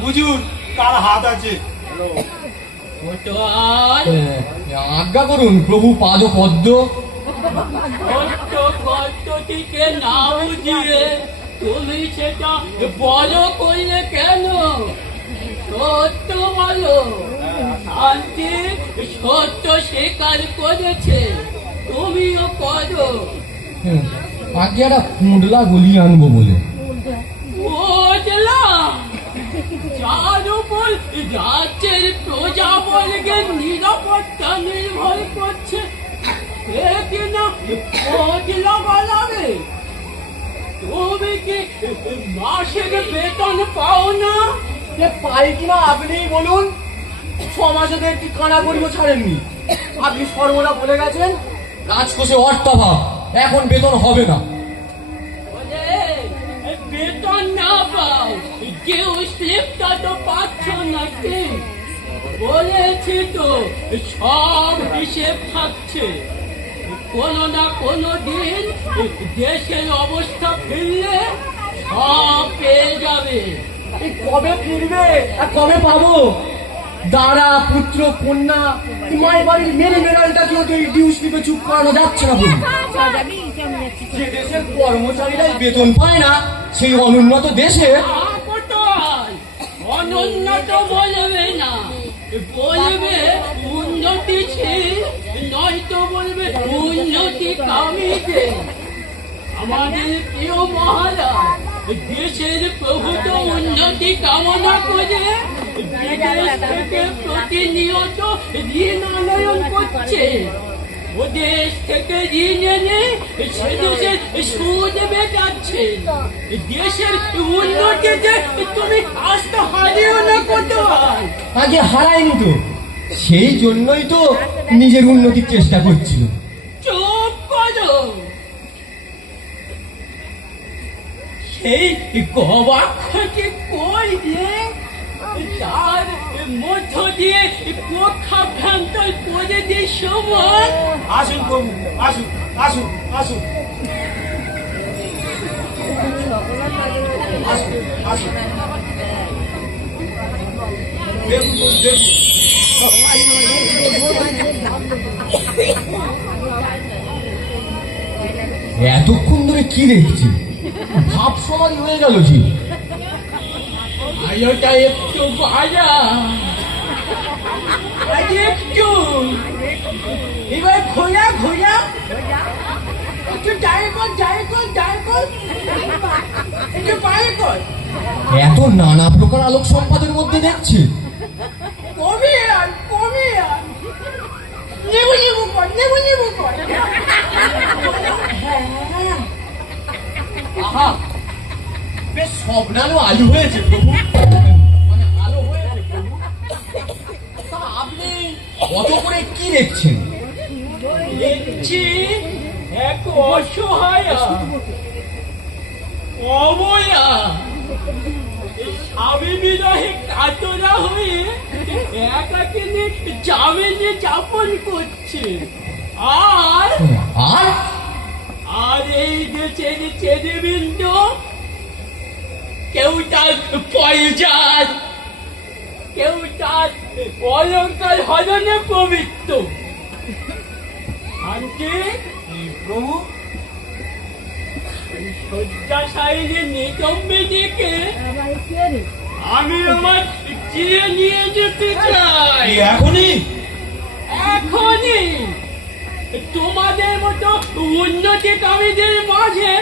বুঝুন কার হাত আছে। পটুয়াল, আজ্ঞা করুন প্রভু পাদ পদ্ম। ছোট্ট গর্তটিকে না বুঝিয়ে তুমি সেটা বড় করলে কেন? সত্য বলো। শান্তি সত্য স্বীকার করেছে, তুমিও করো। আগে একটা কুঁডলা গলিয়ে আনবো বলে। বুঝলাম, যার উপর রাজ্যের প্রজাবর্গের নিরাপত্তা নির্ভর করছে সে কিনা পটলা বানাবে। তুমি কি মাসের বেতন পাও না? পাই কিনা আপনিই বলুন। সমাজে তো একটি কানা করিও ছাড়েননি। আপনি সর্বদা বলে গেছেন রাজকোষে অর্থাভাব, এখন বেতন হবে না। ওরে, বেতন না পাও, কেউ স্লিপটা তো পাচ্ছ নাকি? বলেছি তো সব হিসেব থাকছে। কোনো না কোনো দিন দেশের অবস্থা ফিরলে সব পেয়ে যাবে। এই কবে ফিরবে আর কবে পাবো? দাঁড়া পুত্র কন্যা মায়ের বাড়ির মেরে মেরালটাকেও তো এই ডিউ স্লিপে চুপ করানো যাচ্ছে না বলুন। যে দেশের কর্মচারীরাই বেতন পায় না সেই অনুন্নত দেশে পটল, অনুন্নত বলবে না, বলবে উন্নতিশীল, নয়তো বলবে উন্নতি কামীকে। আমাদের প্রিয় মহারাজ দেশের প্রভূত উন্নতি কামনা করে বিদেশ থেকে প্রতিনিয়ত ঋণ আনয়ন করছে। ও দেশ থেকে ঋণ এনে সে দেশের সুদ মেটাচ্ছে। দেশের উন্নতিতে তুমি আস্থা হারিও না করতে হয়। আগে হারায়নি তো, সেই জন্যই তো নিজের উন্নতির চেষ্টা করছিল। চুপ করো। সেই গবাক্ষটি কই রে, তার মধ্য দিয়ে পক্ষাভ্যন্তর করে যে সময়। আসুন প্রভু, আসুন আসুন আসুন আসুন আসুন। দেখুন প্রভু, দেখুন। এতক্ষণ ধরে কি দেখছি? ভাব সমাধি হয়ে গেল জি। আলোটা একটু বাজা, একটু এবার ঘোরা ঘোরা, একটু দাঁড়িয়ে কর, দাঁড়িয়ে কর, দাঁড়িয়ে কর, একটু বাইরে কর। এত নানা প্রকার আলোক সম্পাদের মধ্যে দেখছি। কমিয়ে আন, কমিয়ে আন, নেবু নেবু কর, নেবু নেবু কর। আহা, বেশ স্বপ্নানো আলু হয়েছে প্রভু, মানে আলো হয়েছে প্রভু। তা আপনি কত করে কি দেখছেন? দেখছি এক অসহায় অবয়া স্বামী বিরহে কাতরা হয়ে একাকিনী জামিনে যাপন করছে। আর আর আর এই দেশের ছেলেবৃন্দ কেউ তার পয়জার, কেউ তার অলঙ্কার হরণে পবিত্র। আন্টি প্রভু, শয্যাশায়ী নিতম্বে দিকে আমি আমার চিরে নিয়ে যেতে চাই। এখনই এখনই তোমাদের মতো উন্নতিকামীদের মাঝে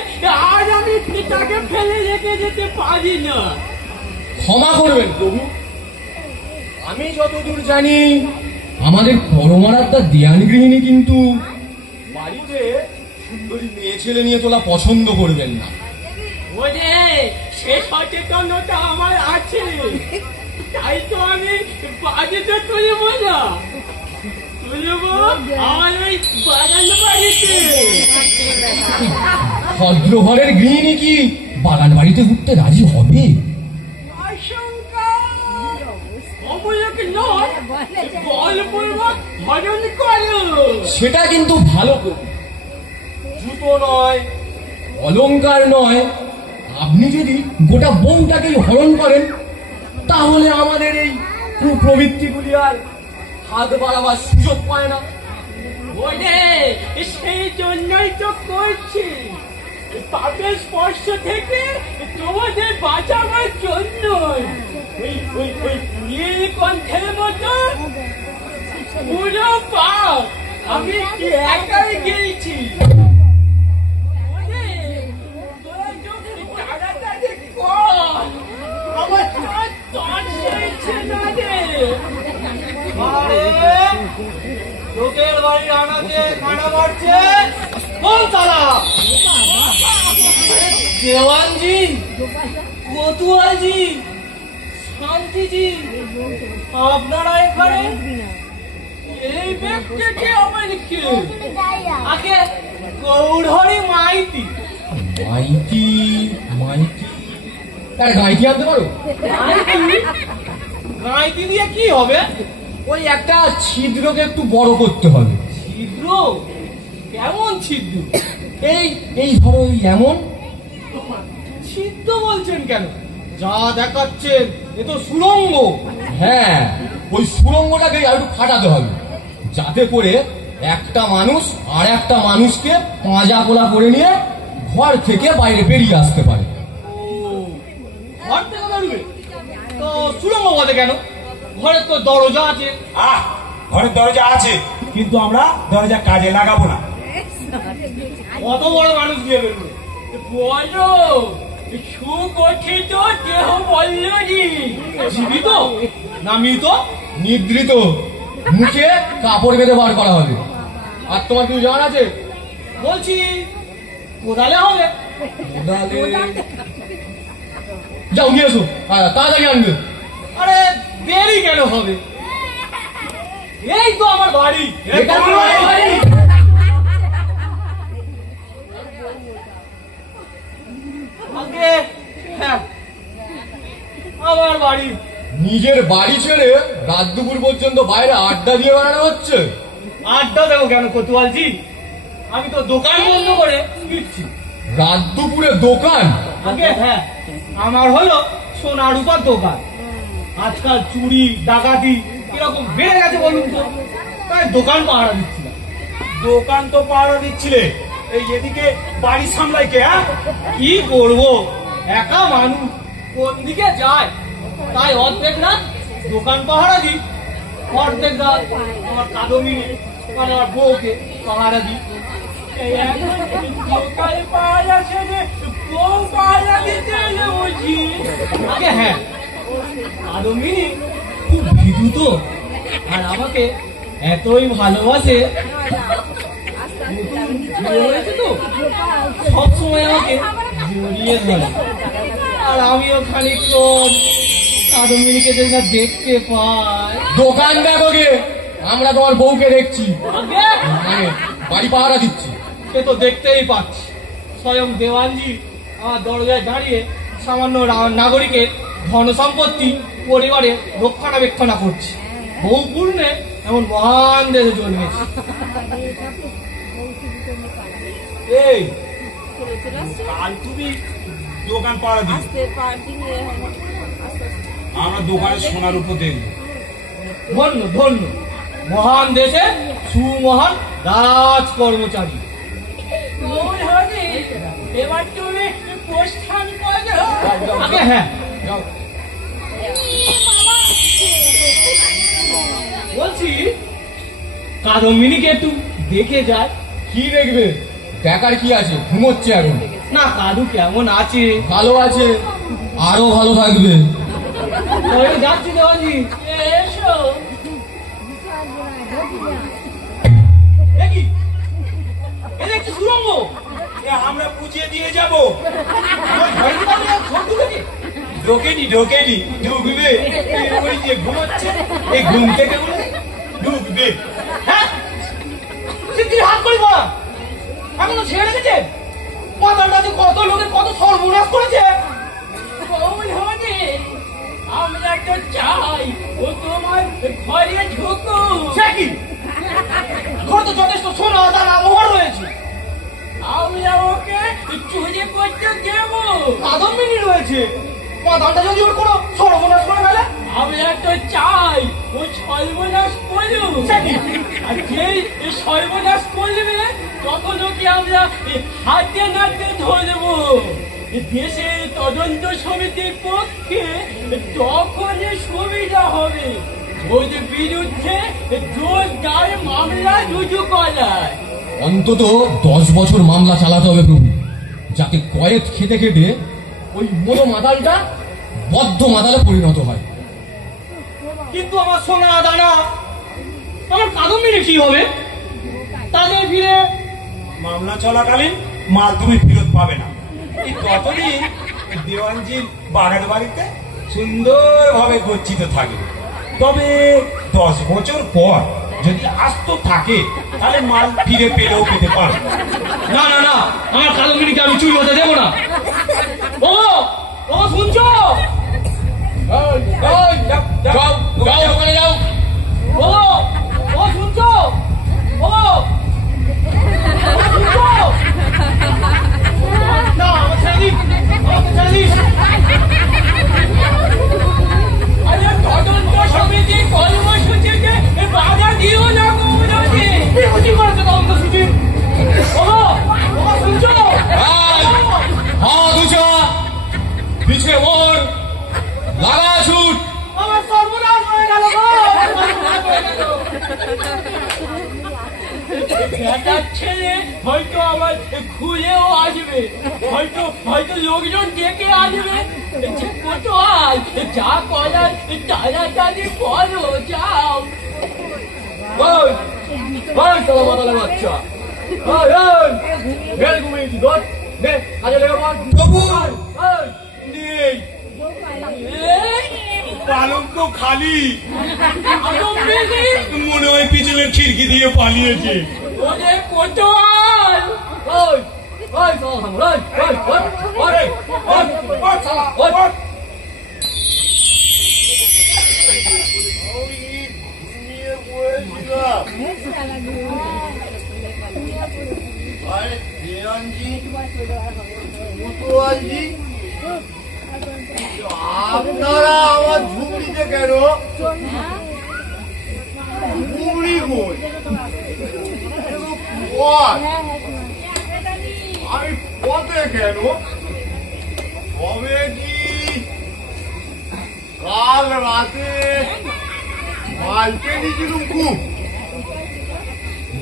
আজ আমি তাকে ফেলে রেখে যেতে পারি না। ক্ষমা করবেন প্রভু, আমি যতদূর জানি আমাদের পরমারাধ্যা দেয়ান গৃহিণী কিন্তু বাড়িতে সুন্দরী মেয়ে ছেলে নিয়ে তোলা পছন্দ করবেন না। ওরে, সে সচেতনতা আমার আছে, তাই তো আমি বাড়িতে তুলব না, তুলব আমার ওই বাগান বাড়িতে। ভদ্র ঘরের গৃহিণী কি বাগান বাড়িতে উঠতে রাজি হবে? আশঙ্কা অমূলক নয়, বলপূর্বক হরণ করো। সেটা কিন্তু ভালো করে। জুতো নয়, অলংকার নয়, আপনি যদি গোটা বনটাকেই হরণ করেন তাহলে আমাদের এই কুপ্রবৃত্তিগুলি আর হাত বাড়াবার সুযোগ পায় না। ওরে সেই জন্যই তো করছি, পাপের স্পর্শ থেকে তোমাদের বাঁচাবার জন্য। ওই নীলকণ্ঠের মতো পুরো পাপ আমি একাই গেছি। ওরে, তোরা যদি তাড়াতাড়ি কর, আমার আর তর্স হচ্ছে না রে। লোকের বাড়ির আনাতে কানা মারছে কোন তারা? দেওয়ানজি, কোতোয়ালজি, শান্তিজি, আপনারা এখানে? এই ব্যক্তিকে আমার কে? আগে গৌরহরি মাইতি। মাইতি মাইতি আরে গাইতি আনতে পারো? মাইতি দিয়ে কি হবে? ওই একটা ছিদ্রকে একটু বড় করতে হবে। ছিদ্র? কেমন ছিদ্র? এই এই ধরো এই এমন। ছিদ্র বলছেন কেন? যা দেখাচ্ছেন এ তো সুড়ঙ্গ। হ্যাঁ, ওই সুড়ঙ্গটাকে আর একটু ফাটাতে হবে যাতে করে একটা মানুষ আর একটা মানুষকে পাঁজা কোলা করে নিয়ে ঘর থেকে বাইরে বেরিয়ে আসতে পারে। ও, ঘর থেকে বেরোবে? তো সুড়ঙ্গ বলে কেন? ঘরের তো দরজা আছে। ঘরের দরজা আছে, কিন্তু আমরা দরজা কাজে লাগাবো না। কত বড় মানুষ দিয়ে বেরোবে? বলো, সুগঠিত দেহ বল্লরি জীবিত না মৃত? নিদ্রিত, মুখে কাপড় বেঁধে বার করা হবে। আর তোমার কিছু জানা আছে? বলছি কোদালে হবে। যাও নিয়ে এসো, তাড়াতাড়ি আনবে। আরে দেরি কেন হবে? এই তো আমার বাড়ি। এটা আমার বাড়ি। আগে হ্যাঁ, আমার বাড়ি। নিজের বাড়ি ছেড়ে রাত দুপুর পর্যন্ত বাইরে আড্ডা দিয়ে বেড়ানো হচ্ছে। আড্ডা দেবো কেন কোতোয়ালজি? আমি তো দোকান বন্ধ করে ফিরছি। রাত দুপুরে দোকান? আগে হ্যাঁ, আমার হলো সোনা রূপার দোকান। আজকাল চুরি ডাকাতি কিরকম বেড়ে গেছে বলুন তো, তাই দোকান পাহারা দিচ্ছিলাম। দোকান তো পাহারা দিচ্ছিলে, এই এদিকে বাড়ি সামলাই কে? কি করবো, একা মানুষ কোন দিকে যায়, তাই অর্ধেক রাত দোকান পাহারা দিই, অর্ধেক রাত আমার কাদমি মানে আমার বউকে পাহারা দিই। এই এখন দোকান পাহারা ছেড়ে বউ পাহারা দিতে এলে বুঝি। আগে হ্যাঁ, কাদমিনী খুব ভীতু তো, আর আমাকে এতই ভালোবাসে, নতুন বিয়ে হয়েছে তো সবসময় আমাকে জড়িয়ে ধরে। আর আমিও খানিকক্ষণ কাদম্বিনীকে দেখতে পাই। দোকান দেখো গে, আমরা তোমার বউকে দেখছি, আগে মানে বাড়ি পাহারা দিচ্ছি। সে তো দেখতেই পাচ্ছি, স্বয়ং দেওয়ানজি আমার দরজায় দাঁড়িয়ে সামান্য নাগরিকের ধন সম্পত্তি পরিবারে রক্ষণাবেক্ষণা করছে। বহু পূর্ণে এমন মহান দেশে জন্মেছে। এই কাল তুমি দোকান পাহারা দিও, আমরা দোকানে সোনার উপর দেখবো। ধন্য ধন্য, মহান দেশে সুমহান রাজ কর্মচারী। এবার তুমি প্রস্থান করো। আগে হ্যাঁ, বলছি কাদম্বিনীকে একটু দেখে যায়। কি দেখবে? দেখার কি আছে? ঘুমোচ্ছে এখন। না, কাদু কেমন আছে? ভালো আছে, আরো ভালো থাকবে। ওই যাচ্ছি দেওয়ানজি। এসো। দেখি এটা একটু সুরঙ্গ, আমরা বুঝিয়ে দিয়ে যাবো। ঢোকেনি ঢোকেনি, ঢুকবে। ওই যে ঘুমোচ্ছে, এই ঘুম থেকে উঠে ঢুকবে। হ্যাঁ, কি হাত করি বলা এখনো ছেড়ে রেখেছে? মাথাটা যে কত লোকের কত সর্বনাশ করেছে। আমরা তো চাই ও তোমার ঘরে ঢুকো। সে কি? ঘর তো যথেষ্ট সোনা দানা মোহর রয়েছে। আমি ওকে চুরি করতে দেব। কাদম্বিনী রয়েছে, মাদানটা যদি ওর কোনো সর্বনাশ করে ফেলে? আমি তো চাই ও সর্বনাশ করুক। আর যেই সর্বনাশ করবে তখন ওকে আমরা হাতে নাতে ধরবো দেশের তদন্ত সমিতির পক্ষে। তখন সুবিধা হবে ওর বিরুদ্ধে জোরদার মামলা রুজু করার। অন্তত 10 বছর মামলা চালাতে হবে প্রভু, যাতে কয়েদ খেতে খেতে ওই বড় মাতালটা বদ্ধ মাতালে পরিণত হয়। কিন্তু আমার সোনা দানা, আমার কাদম্বিনী কি হবে? তাদের ফিরে মামলা চলাকালীন মাল তুমি ফেরত পাবে না। এই ততদিন দেওয়ানজির বাগান বাড়িতে সুন্দরভাবে গচ্ছিত থাকবে। তবে 10 বছর পর যদি আস্ত থাকে তাহলে মাল ফিরে পেলেও পেতে পারবে। না না না, আমার কাদম্বিনীকে আমি চুরি হতে দেবো না। ও ও শুনছো? যাও যাও ওখানে যাও। ও ও শুনছো? ও শুনছো? না, আমার ছেড়ে দিন, আমাকে ছেড়ে দিন। আরে তদন্ত সমিতি কর্মসূচিকে বাধা দিও না কৌরবে। কি করেছে তদন্ত সূচি? ও শুনছো? হ্যাঁ দুচা পিছিয়ে মোর লাগা ছুট। আমার সর্বনাশ হয়ে গেল গো। ছেলে হয়তো আবার খুলেও আসবে, হয়তো হয়তো লোকজন ডেকে আসবে। কোথায় যা করার তাড়াতাড়ি করো, যাও। বাচ্চা পালক তো খালি, মনে হয় পিছনের খিড়কি দিয়ে পালিয়েছে। ওদের কোথায়? আপনারা আমার ঝুঁকড়িতে কেন? ঝুঁকড়ি কই? আমি পথে কেন? তবে কি কাল রাতে মালকে নিয়েছিলুম খুব।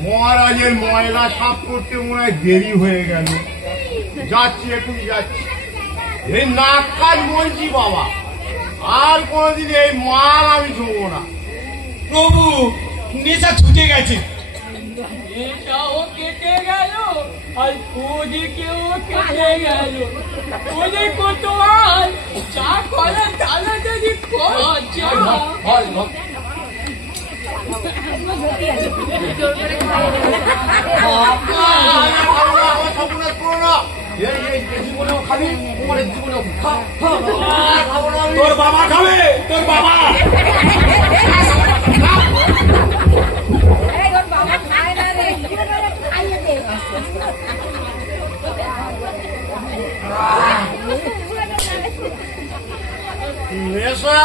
মহারাজের ময়লা সাফ করতে মনে হয় দেরি হয়ে গেল। যাচ্ছি, এখনই যাচ্ছি। এই নাক কাজ বলছি বাবা, আর কোনদিন এই মাল আমি ছোবো না। প্রভু, নেশা ছুটে গেছে। এটাও কেটে গেল আর ওদিকেও কেটে গেল। ওদের কোথায়? চা করে তাড়াতাড়ি কর, চা। তোর বাবা খাবে, তোর বাবা। নেশা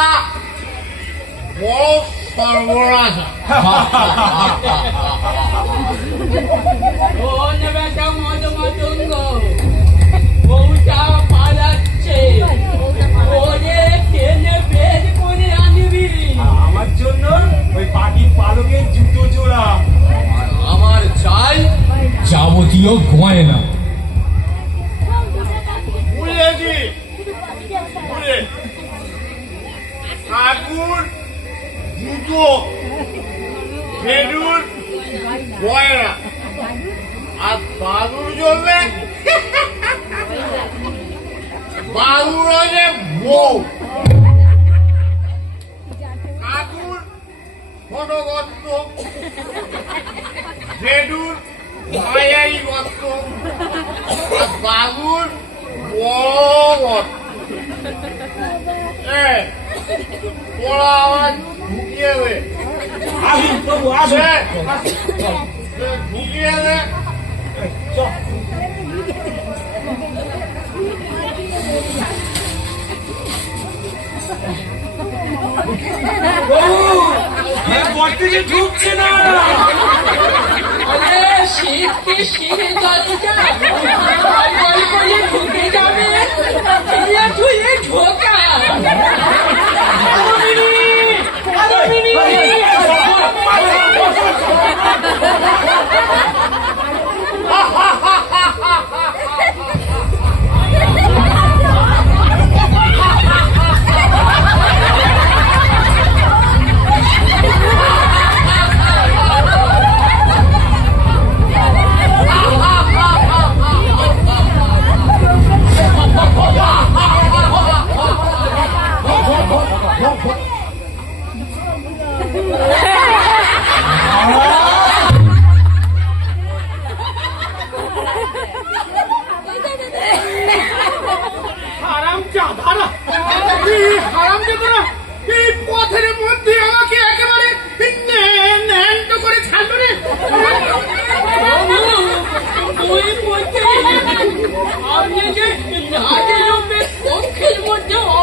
বড় সর্বনাশ। বেটা মদ মাতঙ্গ বউটা পালাচ্ছে, ওরে টেনে বের করে আনবি। আমার জন্য ওই পাখি পালকের জুতো জোড়া। আর আমার চাই যাবতীয় গয়না। বুঝেছি, বুঝে ঠাকুর জুতো ফেরুর গয়না আর বাদুর জন্যে বাদুর হচ্ছে বউ। ঠাকুর ছোট গর্ত, ফেরুর মায়াই গর্ত, আর বাদুর বড় গর্ত। ওরা আবার ঢুকিয়ে দেবে। আসুন প্রভু আসুন। ঢুকিয়ে দে। প্রভু এ গর্তে যে ঢুকছে না। আরে শীতকে শীত দরজা করে ঢুকে যাবে তুই ঢোকা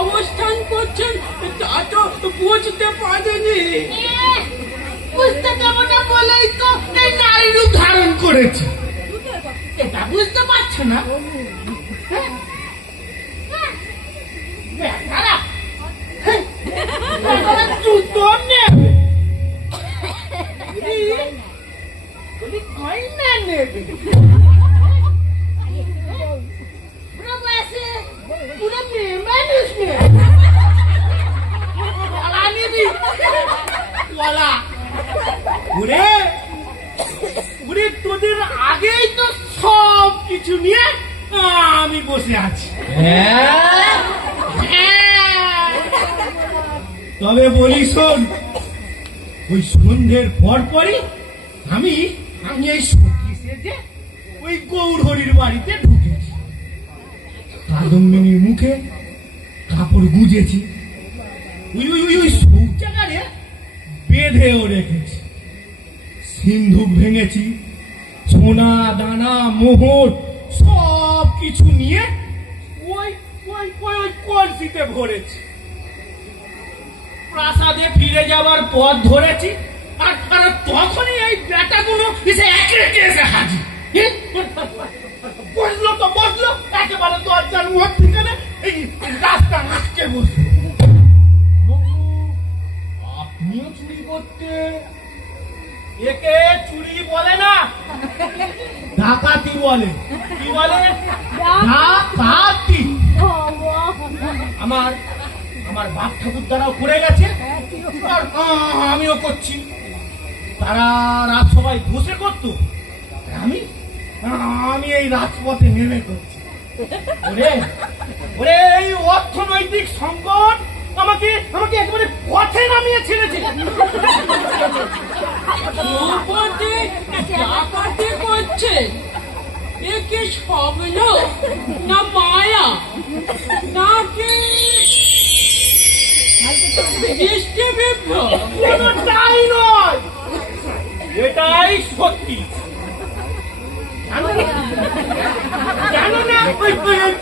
অবস্থান করছেন তা তো বুঝতে পারেনি। বুঝতে দেবো না বলেই তো এই নারী রূপ ধারণ করেছে। এটা বুঝতে পারছো না? জুতো নেবে গয়না নেবে পুরো মেয়ে মানুষ নেবে তোদের আগেই তো সব কিছু নিয়ে আমি বসে আছি। তবে বলি শোন, ওই সন্ধ্যের পর পরই আমি এই সখী সেজে ওই গৌরহরির বাড়িতে ঢুকেছি। কাদম্বিনীর মুখে কাপড় গুজেছি, ওই শৌচাগারে বেঁধেও রেখেছি। সিন্ধুক ভেঙেছি, সোনা দানা মোহর সব কিছু নিয়ে ওই কলসিতে ভরেছি। প্রাসাদে ফিরে যাওয়ার পথ ধরেছি, আর তখনই এই বেটাগুলো এসে একে একে এসে হাজির। বসলো তো বসলো একেবারে দরজার মধ্যখানে, এই রাস্তা আটকে বসলো। আপনিও চুরি করতে? একে চুরি বলে না, ডাকাতি বলে। কি বলে? ডাকাতি। আমার বাপ ঠাকুর দ্বারাও করে গেছে, আর আমিও করছি। তারা রাজসভায় বসে করতো, আমি এই রাজপথে নেমে করছি। ওরে এই অর্থনৈতিক সংকট আমাকে একেবারে পথে নামিয়ে ছেড়েছে। ডাকাতি করছে একে স্বপ্ন না মায়া নাকি কোনটাই নয়, এটাই সত্যি। জানো না ওই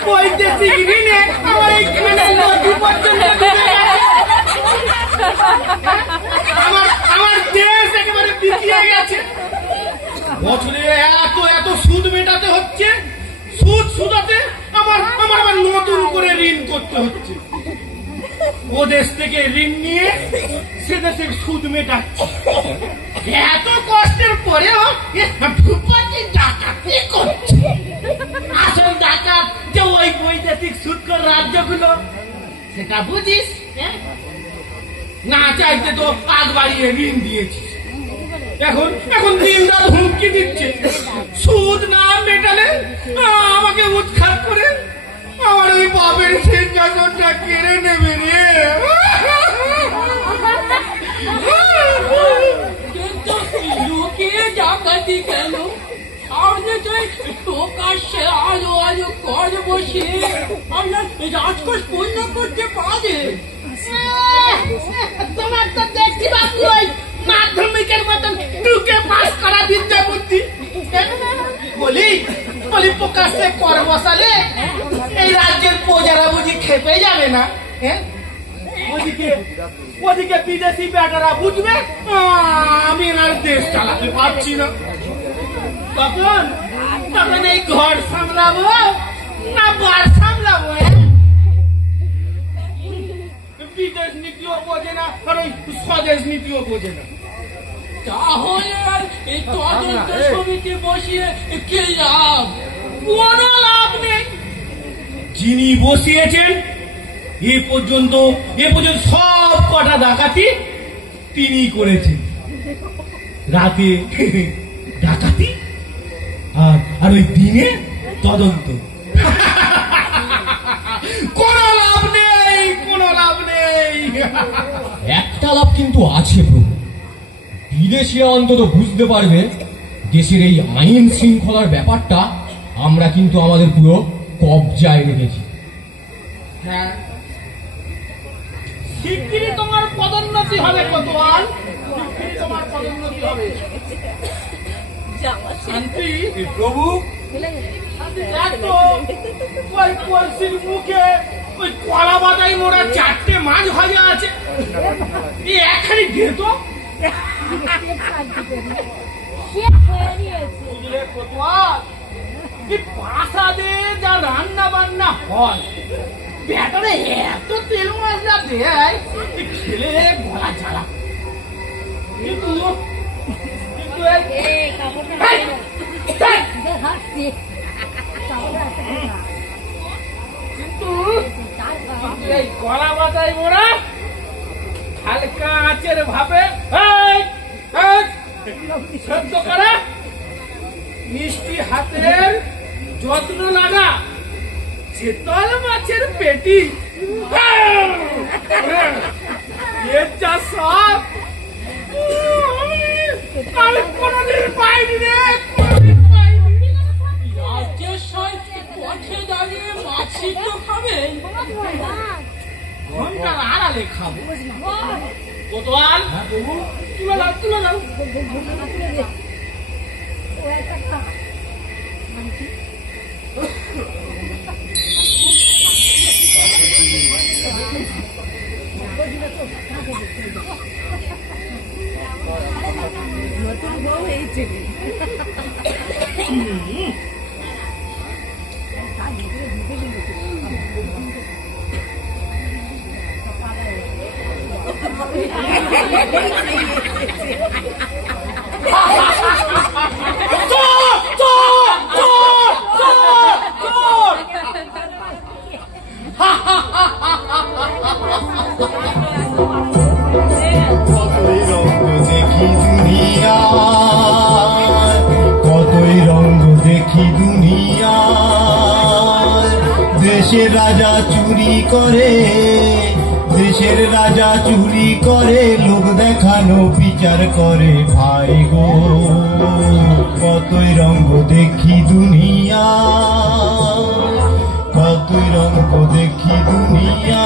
বৈদেশিক ঋণে আমার এইখানে নদী পর্যন্ত আমার দেশ একেবারে পিছিয়ে গেছে। বছরে এত সুদ মেটাতে হচ্ছে, সুদ সুদাতে আমার নতুন করে ঋণ করতে হচ্ছে। ও দেশ থেকে ঋণ নিয়ে সে দেশের সুদ মেটাচ্ছে। এত কষ্টের পরেও ডাকাতি করছে। আসল ডাকাত যে ওই বৈদেশিক সুদখোর রাজ্যগুলো, সেটা বুঝিস না? চাইতে তো আগ বাড়িয়ে ঋণ দিয়েছিস, এখন দিনটা হুমকি দিচ্ছে, সুদ না মেটালে আমাকে উৎখাত করে আমার ওই বাপের সিংহাসনটা কেড়ে নেবে রে। লুকিয়ে ডাকাতি কেন? সামনে তো প্রকাশ্যে আলো আলো কর বসে আমরা রাজকোষ পূর্ণ করতে পারে। তোমার তো দেখছি বাবু ওই মাধ্যমিক বলি প্রকাশ্যে কর বসালে এই রাজ্যের প্রজারা বুঝি খেপে যাবে না? হ্যাঁ, ওদিকে বিদেশি বেটারা বুঝবে আমি আর দেশ চালাতে পারছি না। তখন তখন এই ঘর সামলাবো না বার সামলাবো? বিদেশ নীতিও বোঝে না আর ওই স্বদেশ নীতিও বোঝে না। তাহলে আর এই তদন্ত সমিতি বসিয়ে কি লাভ? কোনো লাভ নেই। যিনি বসিয়েছেন এ পর্যন্ত সব কটা ডাকাতি তিনি করেছেন। রাতে ডাকাতি আর ওই দিনে তদন্ত। কোনো লাভ নেই, কোনো লাভ নেই। একটা লাভ কিন্তু আছে প্রভু, বিদেশিরা অন্তত বুঝতে পারবে দেশের এই আইন শৃঙ্খলার ব্যাপারটা আমরা কিন্তু আমাদের পুরো কবজায় রেখেছি। হ্যাঁ, শিগগিরই তোমার পদোন্নতি হবে কোতোয়াল, শিগগিরই তোমার পদোন্নতি হবে। শান্তি প্রভু, দেখো ওই কলসির মুখে ওই কলা বাদাই মোড়া 4টে মাছ ভাজা আছে, এই একখানি দে তো। বুঝলে কোতোয়াল, এই প্রাসাদে যা রান্না বান্না হয় ব্যাটারে এত তেল মশলা দেয় খেলে গলা জ্বালা। কিন্তু এই কলা বাদাই মোড়া হালকা আঁচের ভাবে সেদ্ধ করে মিষ্টি হাতের যত্ন লাগা চেতল মাছের পেটি, এর যা সব আমি কোনদিন পাইনি রে, কোনদিন পাইনি। রাজ্যের পথে দাঁড়িয়ে মাছ সিদ্ধ খাবে, ঘন্টার আড়ালে খাবো। কোতোয়াল তুলে দাও, তুলে দাও। নতুন বউ হয়েছে। কতই রঙ দেখি দুনিয়া, কতই রঙ দেখি দুনিয়া। দেশের রাজা চুরি করে, দেশের রাজা চুরি করে, লোক দেখানো বিচার করে ভাই গো। কতই রঙ দেখি দুনিয়া, কতই রঙ দেখি দুনিয়া।